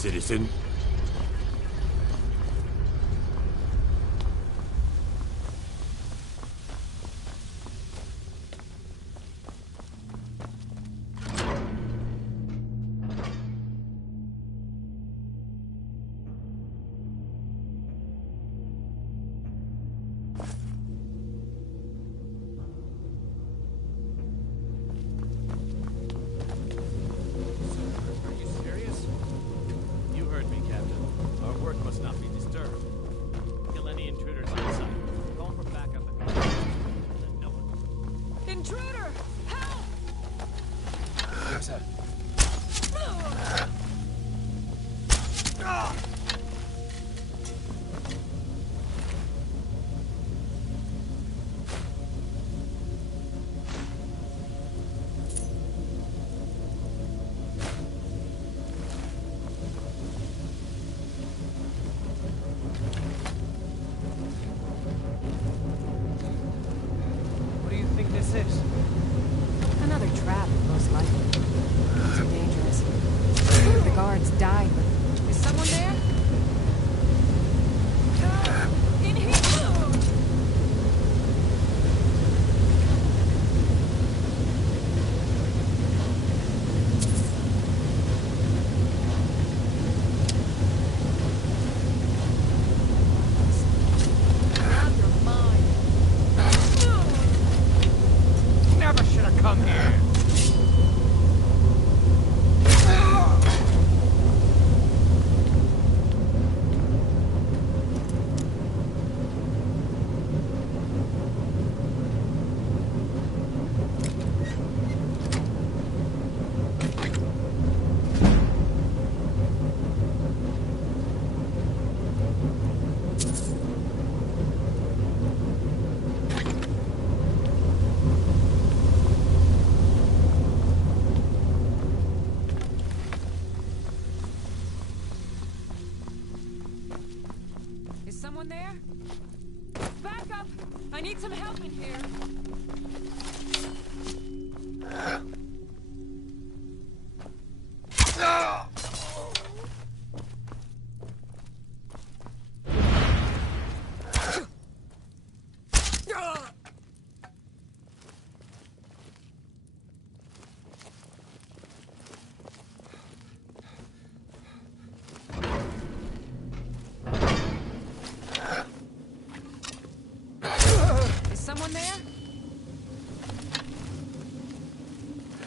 Citizen. trap, most likely. Too dangerous. The guards died, but... Is someone there? In here! Never should have come here. Is someone there? Back up! I need some help in here. Someone there?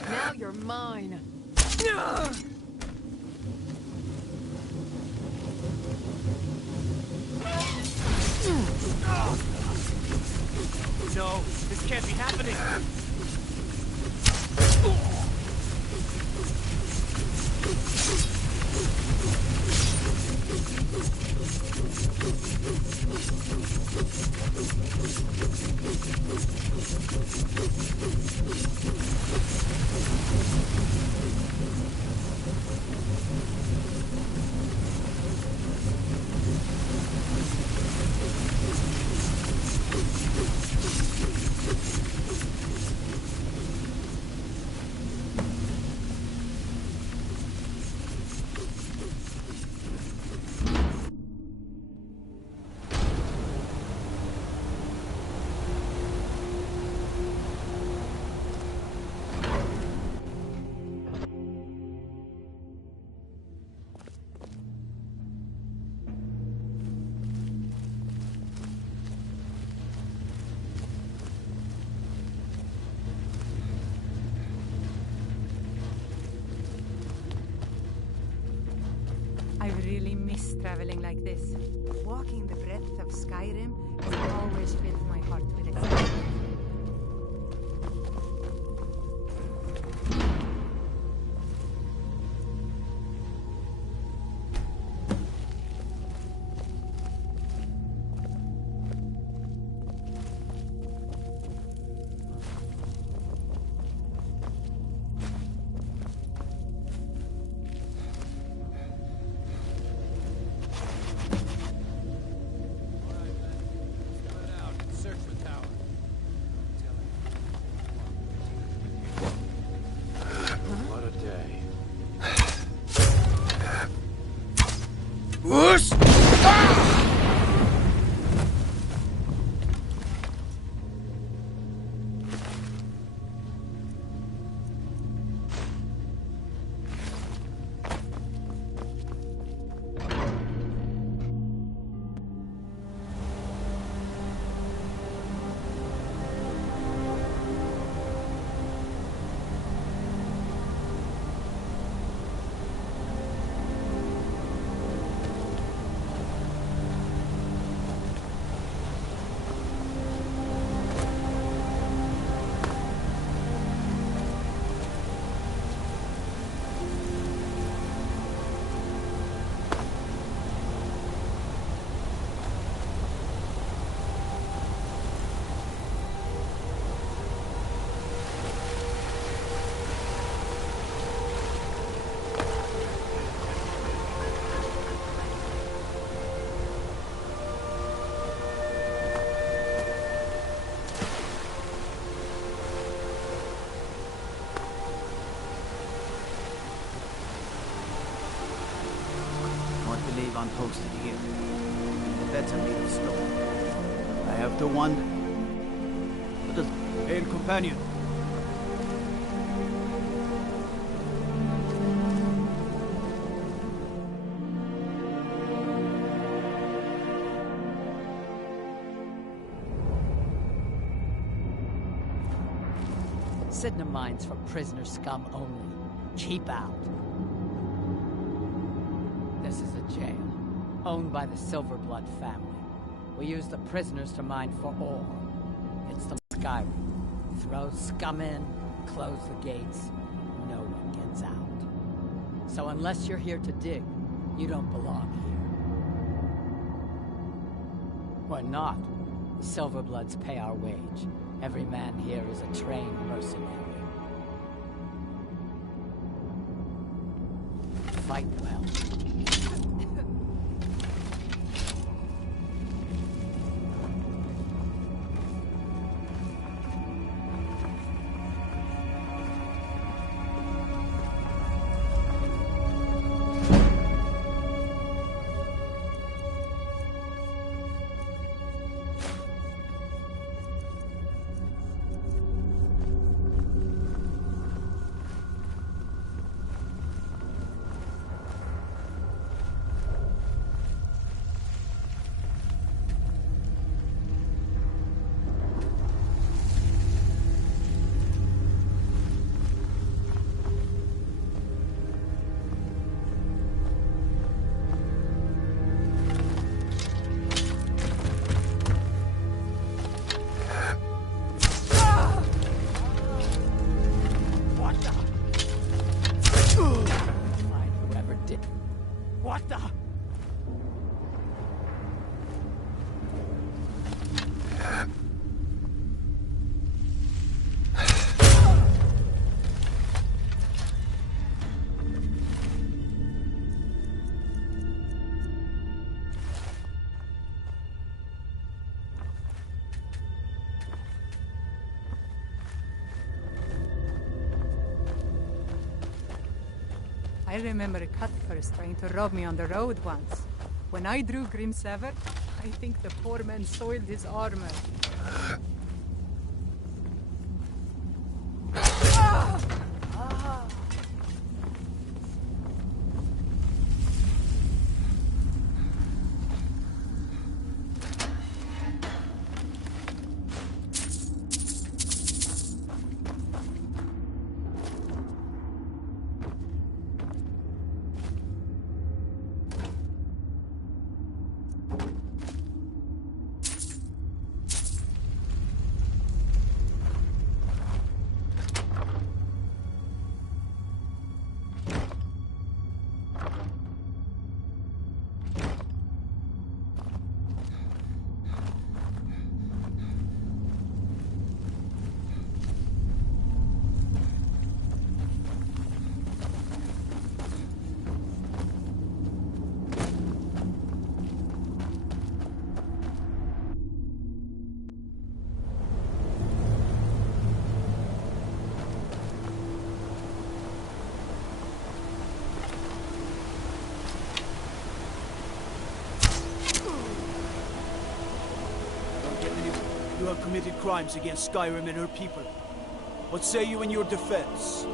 Now you're mine. No, this can't be happening. I really miss traveling like this. Walking the breadth of Skyrim has always filled my heart with excitement. Search the tower. aren't hosted here. The beds are made of stone. I have to wonder. What does... Hail, companion. Sydenham mines for prisoner scum only. Keep out. This is a jail, owned by the Silverblood family. We use the prisoners to mine for ore. It's the Skyrim. Throw scum in, close the gates, no one gets out. So unless you're here to dig, you don't belong here. We're not. The Silverbloods pay our wage. Every man here is a trained mercenary. Fight well. What the? I remember Cutthurst trying to rob me on the road once. When I drew Grimsever, I think the poor man soiled his armor. You have committed crimes against Skyrim and her people. What say you in your defense?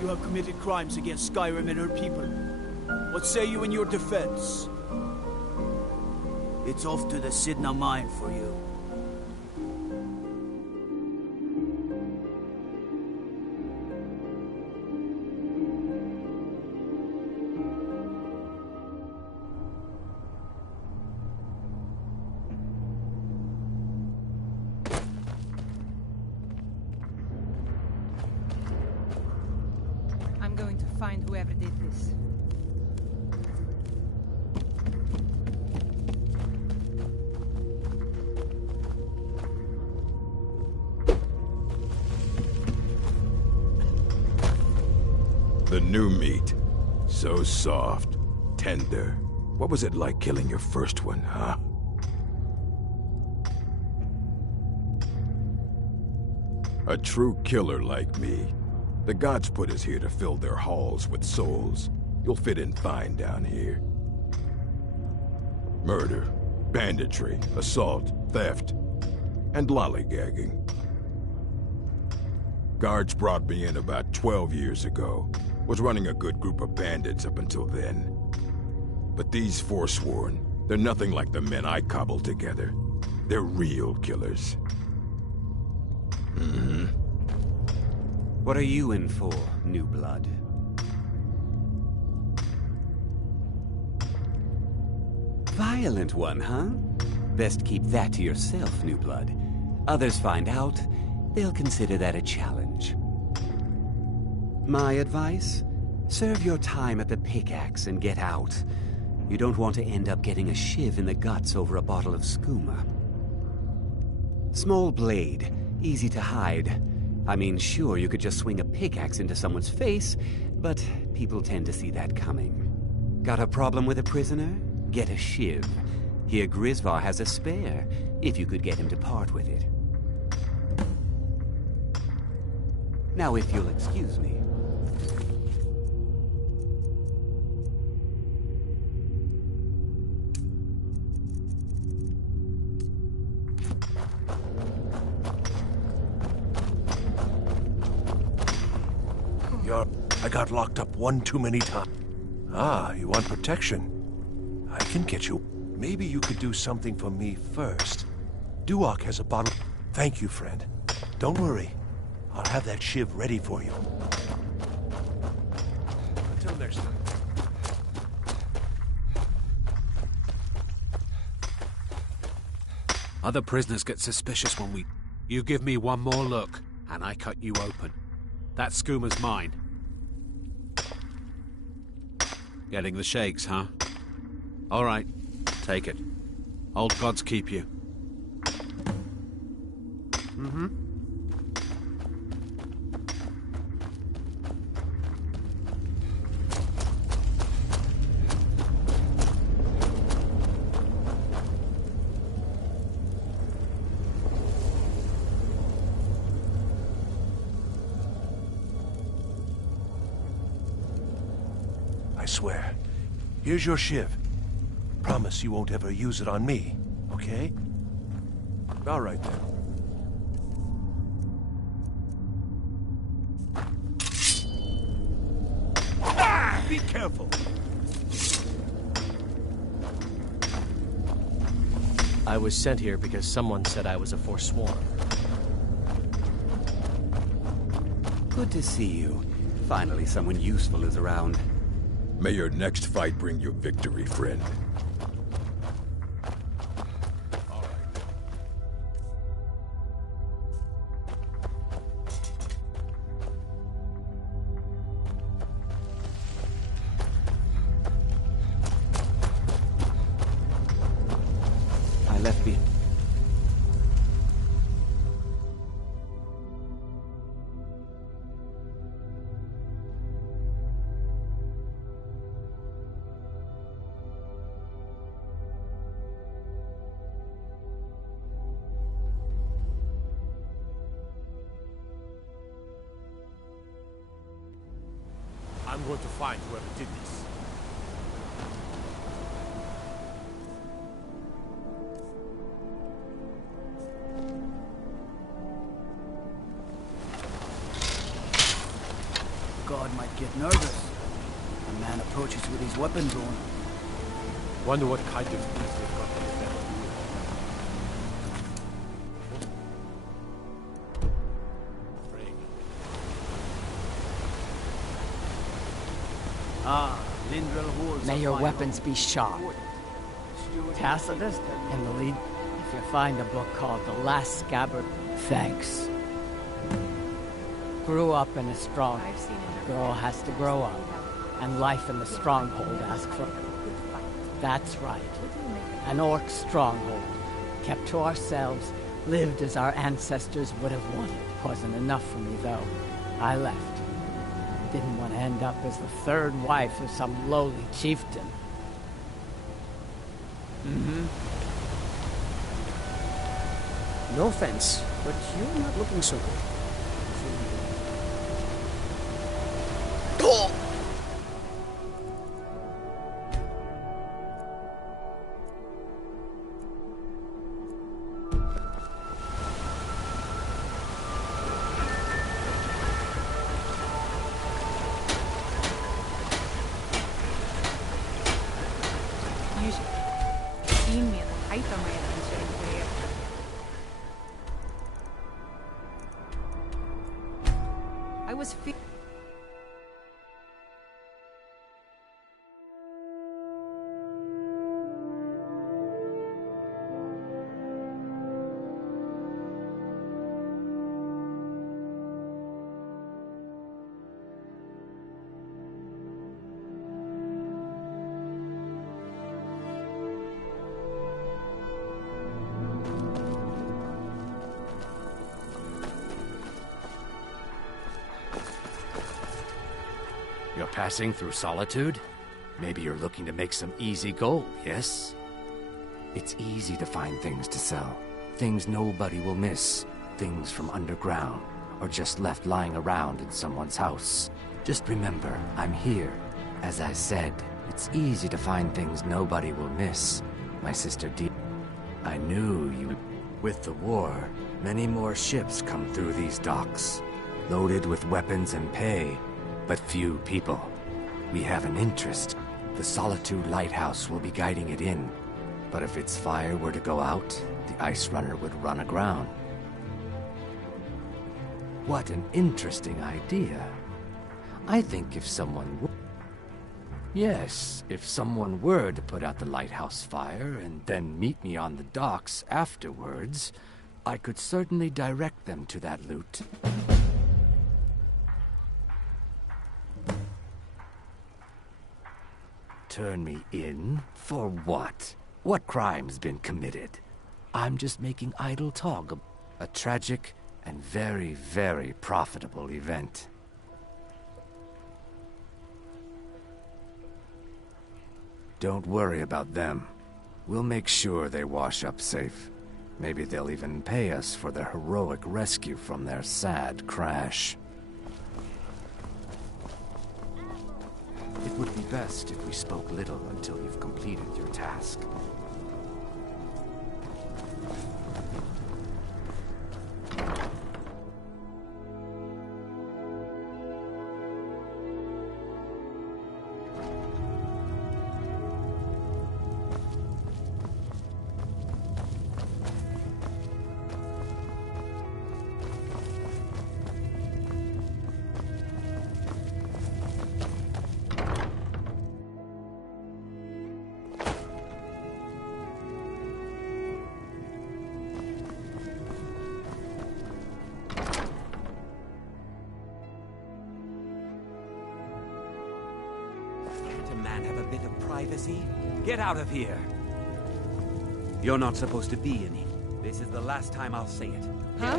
You have committed crimes against Skyrim and her people. What say you in your defense? It's off to the Sidna mine for you. I'm going to find whoever did this. The new meat. So soft, tender. What was it like killing your first one, huh? A true killer like me. The gods put us here to fill their halls with souls. You'll fit in fine down here. Murder, banditry, assault, theft, and lollygagging. Guards brought me in about 12 years ago. Was running a good group of bandits up until then. But these Forsworn, they're nothing like the men I cobbled together. They're real killers. Mm-hmm. What are you in for, New Blood? Violent one, huh? Best keep that to yourself, New Blood. Others find out, they'll consider that a challenge. My advice? Serve your time at the pickaxe and get out. You don't want to end up getting a shiv in the guts over a bottle of skooma. Small blade, easy to hide. I mean, sure, you could just swing a pickaxe into someone's face, but people tend to see that coming. Got a problem with a prisoner? Get a shiv. Here Grisvar has a spare, if you could get him to part with it. Now, if you'll excuse me. I got locked up one too many times. Ah, you want protection? I can get you. Maybe you could do something for me first. Duak has a bottle. Thank you, friend. Don't worry. I'll have that shiv ready for you. Until next time. Other prisoners get suspicious when we... You give me one more look, and I cut you open. That skooma's mine. Getting the shakes, huh? All right, take it. Old gods keep you. Mm-hmm. I swear. Here's your shiv. Promise you won't ever use it on me, okay? All right, then. Ah! Be careful! I was sent here because someone said I was a Forsworn. Good to see you. Finally, someone useful is around. May your next fight bring you victory, friend. I left me. I'm going to find whoever did this. guard might get nervous. A man approaches with his weapon drawn. Wonder what kind of things they've got to defend. Lindrel Halls. May your weapons be sharp. Tacitus in the lead. If you find a book called The Last Scabbard, thanks. Grew up in a strong. Girl has to grow up. And life in the stronghold asks for. That's right. An orc stronghold. Kept to ourselves, lived as our ancestors would have wanted. Wasn't enough for me, though. I left. Didn't want to end up as the third wife of some lowly chieftain. No offense, but you're not looking so good. I was You're passing through Solitude? Maybe you're looking to make some easy gold, yes? It's easy to find things to sell. Things nobody will miss. Things from underground, or just left lying around in someone's house. Just remember, I'm here. As I said, it's easy to find things nobody will miss. My sister Dee. I knew you. With the war, many more ships come through these docks, loaded with weapons and pay. But few people. We have an interest. The Solitude Lighthouse will be guiding it in. But if its fire were to go out, the Ice Runner would run aground. What an interesting idea. I think if someone Yes, if someone were to put out the lighthouse fire and then meet me on the docks afterwards, I could certainly direct them to that loot. Turn me in? For what? What crime's been committed? I'm just making idle talk. A tragic and very, very profitable event. Don't worry about them. We'll make sure they wash up safe. Maybe they'll even pay us for their heroic rescue from their sad crash. It would be best if we spoke little until you've completed your task. Get out of here! You're not supposed to be in here. This is the last time I'll say it. Huh?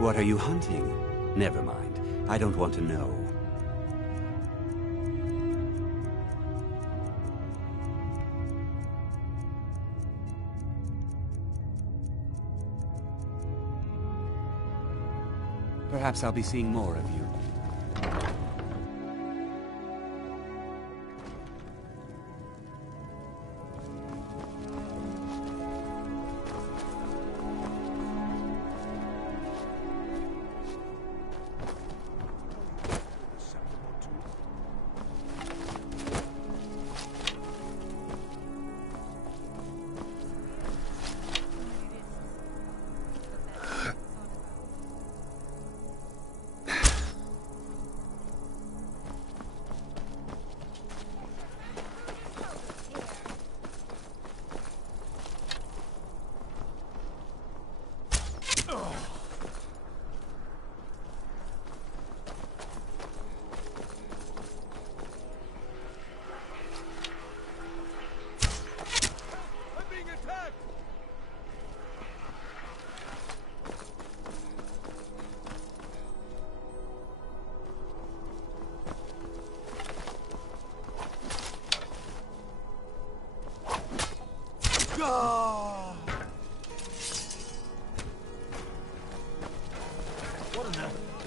What are you hunting? Never mind. I don't want to know. Perhaps I'll be seeing more of you.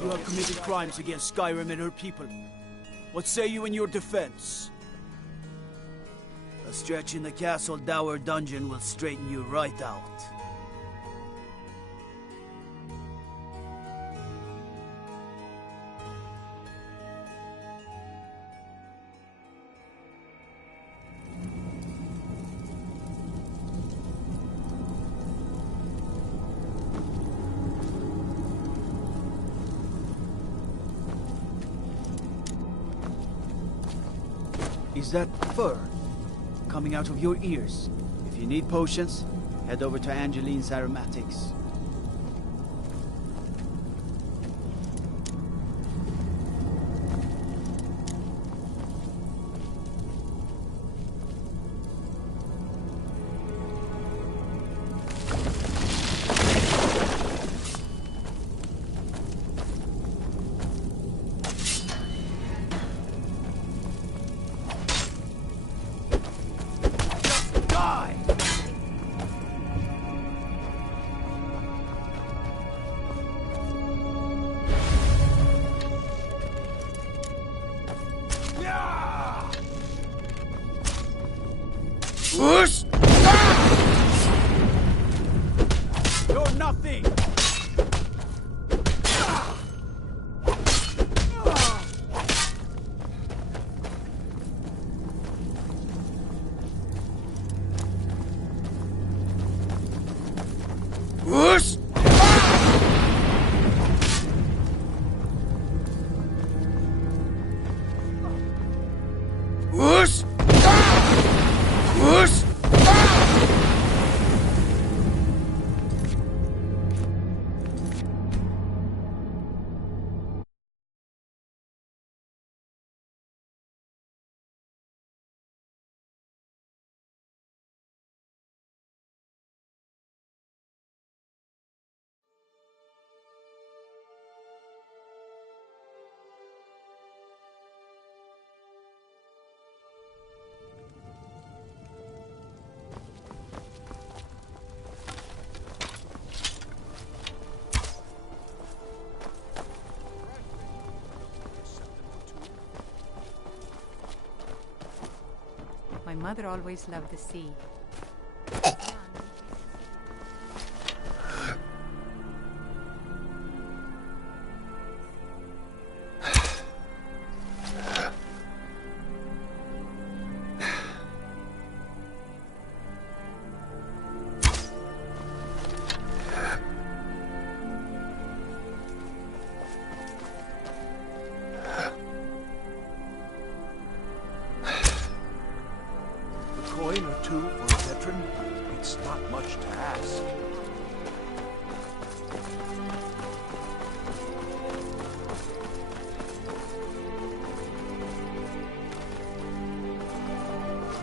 You have committed crimes against Skyrim and her people. What say you in your defense? A stretch in the Castle Dower dungeon will straighten you right out. Is that fur coming out of your ears? If you need potions, head over to Angeline's Aromatics. Whoosh! You're nothing! Whoosh! Whoosh! Whoosh! My mother always loved the sea. Coin or two for a veteran? It's not much to ask.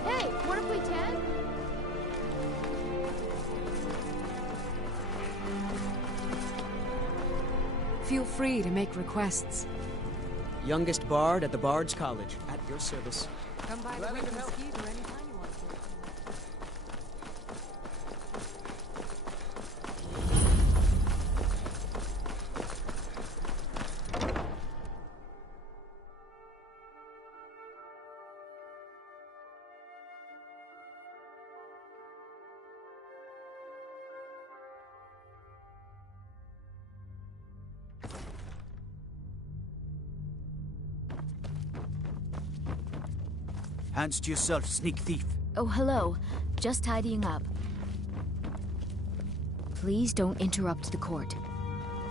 Hey, wanna play tag? Feel free to make requests. Youngest bard at the Bard's College, at your service. Come by the Winter Skeeter anytime you want to. Hands to yourself, sneak thief. Oh, hello. Just tidying up. Please don't interrupt the court.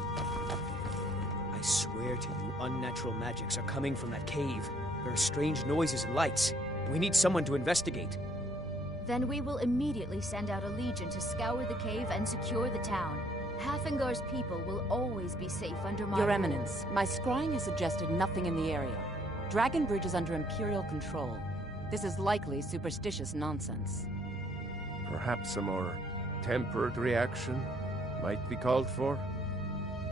I swear to you, unnatural magics are coming from that cave. There are strange noises and lights. We need someone to investigate. Then we will immediately send out a legion to scour the cave and secure the town. Hafingar's people will always be safe under my Your rule. Eminence, my scrying has suggested nothing in the area. Dragon Bridge is under Imperial control. This is likely superstitious nonsense. Perhaps a more tempered reaction might be called for?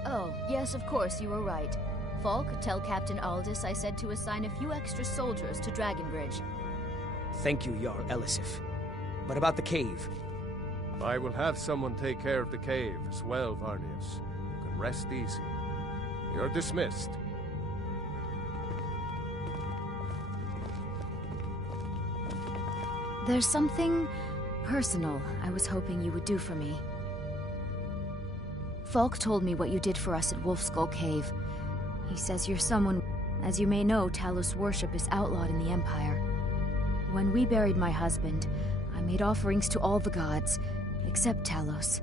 Oh, yes, of course, you were right. Falk, tell Captain Aldous I said to assign a few extra soldiers to Dragonbridge. Thank you, Jarl Elisif. But about the cave? I will have someone take care of the cave as well, Varnius. You can rest easy. You're dismissed. There's something personal I was hoping you would do for me. Falk told me what you did for us at Wolfskull Cave. He says you're someone... As you may know, Talos worship is outlawed in the Empire. When we buried my husband, I made offerings to all the gods, except Talos.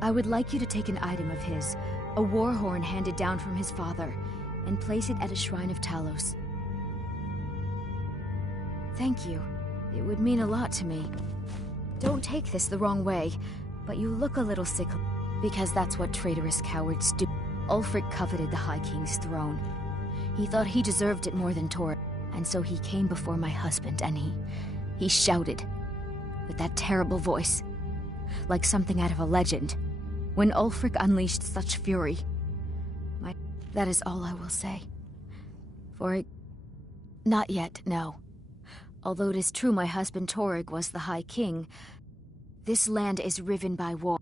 I would like you to take an item of his, a war horn handed down from his father, and place it at a shrine of Talos. Thank you. It would mean a lot to me. Don't take this the wrong way, but you look a little sick, because that's what traitorous cowards do. Ulfric coveted the High King's throne. He thought he deserved it more than Tor, and so he came before my husband, and he shouted, with that terrible voice, like something out of a legend. When Ulfric unleashed such fury, that is all I will say. Not yet, no. Although it is true my husband Torrig was the High King, this land is riven by war.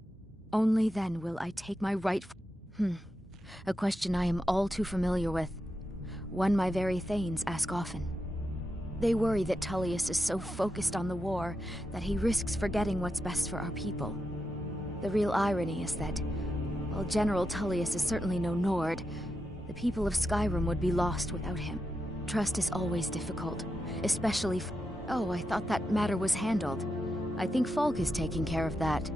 Only then will I take my right... A question I am all too familiar with. One my very Thanes ask often. They worry that Tullius is so focused on the war that he risks forgetting what's best for our people. The real irony is that, while General Tullius is certainly no Nord, the people of Skyrim would be lost without him. Trust is always difficult, especially Oh, I thought that matter was handled. I think Falk is taking care of that.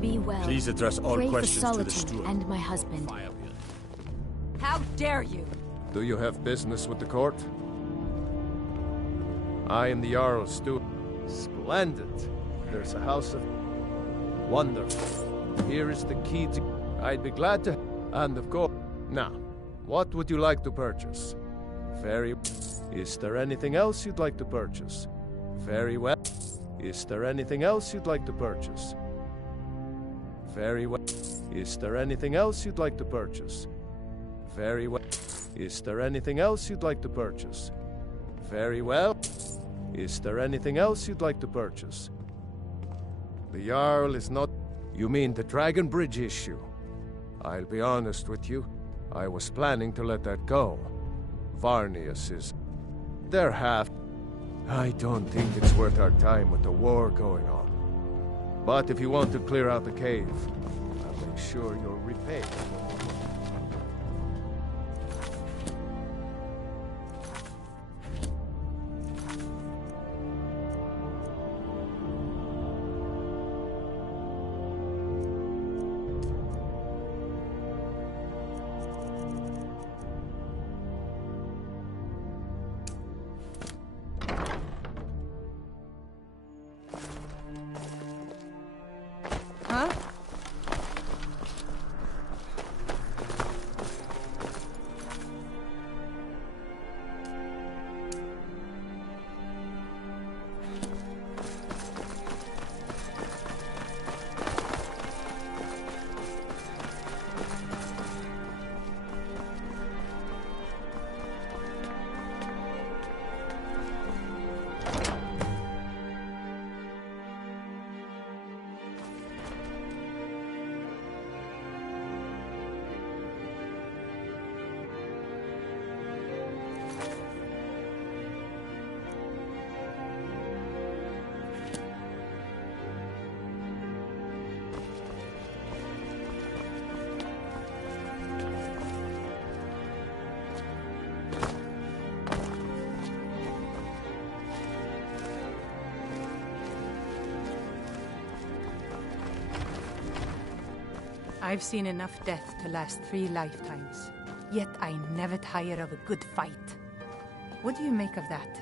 Be well. Please address all Pray questions for to the Solitude steward. and my husband. How dare you! Do you have business with the court? I am the Jarl's steward. Splendid. There's a house of... Wonderful. Here is the key to... I'd be glad to... And of course... Now, what would you like to purchase? Very... Is there anything else you'd like to purchase? Very well. Is there anything else you'd like to purchase? Very well. Is there anything else you'd like to purchase? Very well. Is there anything else you'd like to purchase? Very well. Is there anything else you'd like to purchase? The Jarl is not... You mean the Dragon Bridge issue? I'll be honest with you. I was planning to let that go. Varnius is... They're half... I don't think it's worth our time with the war going on. But if you want to clear out the cave, I'll make sure you're repaid. I've seen enough death to last 3 lifetimes. Yet I never tire of a good fight. What do you make of that?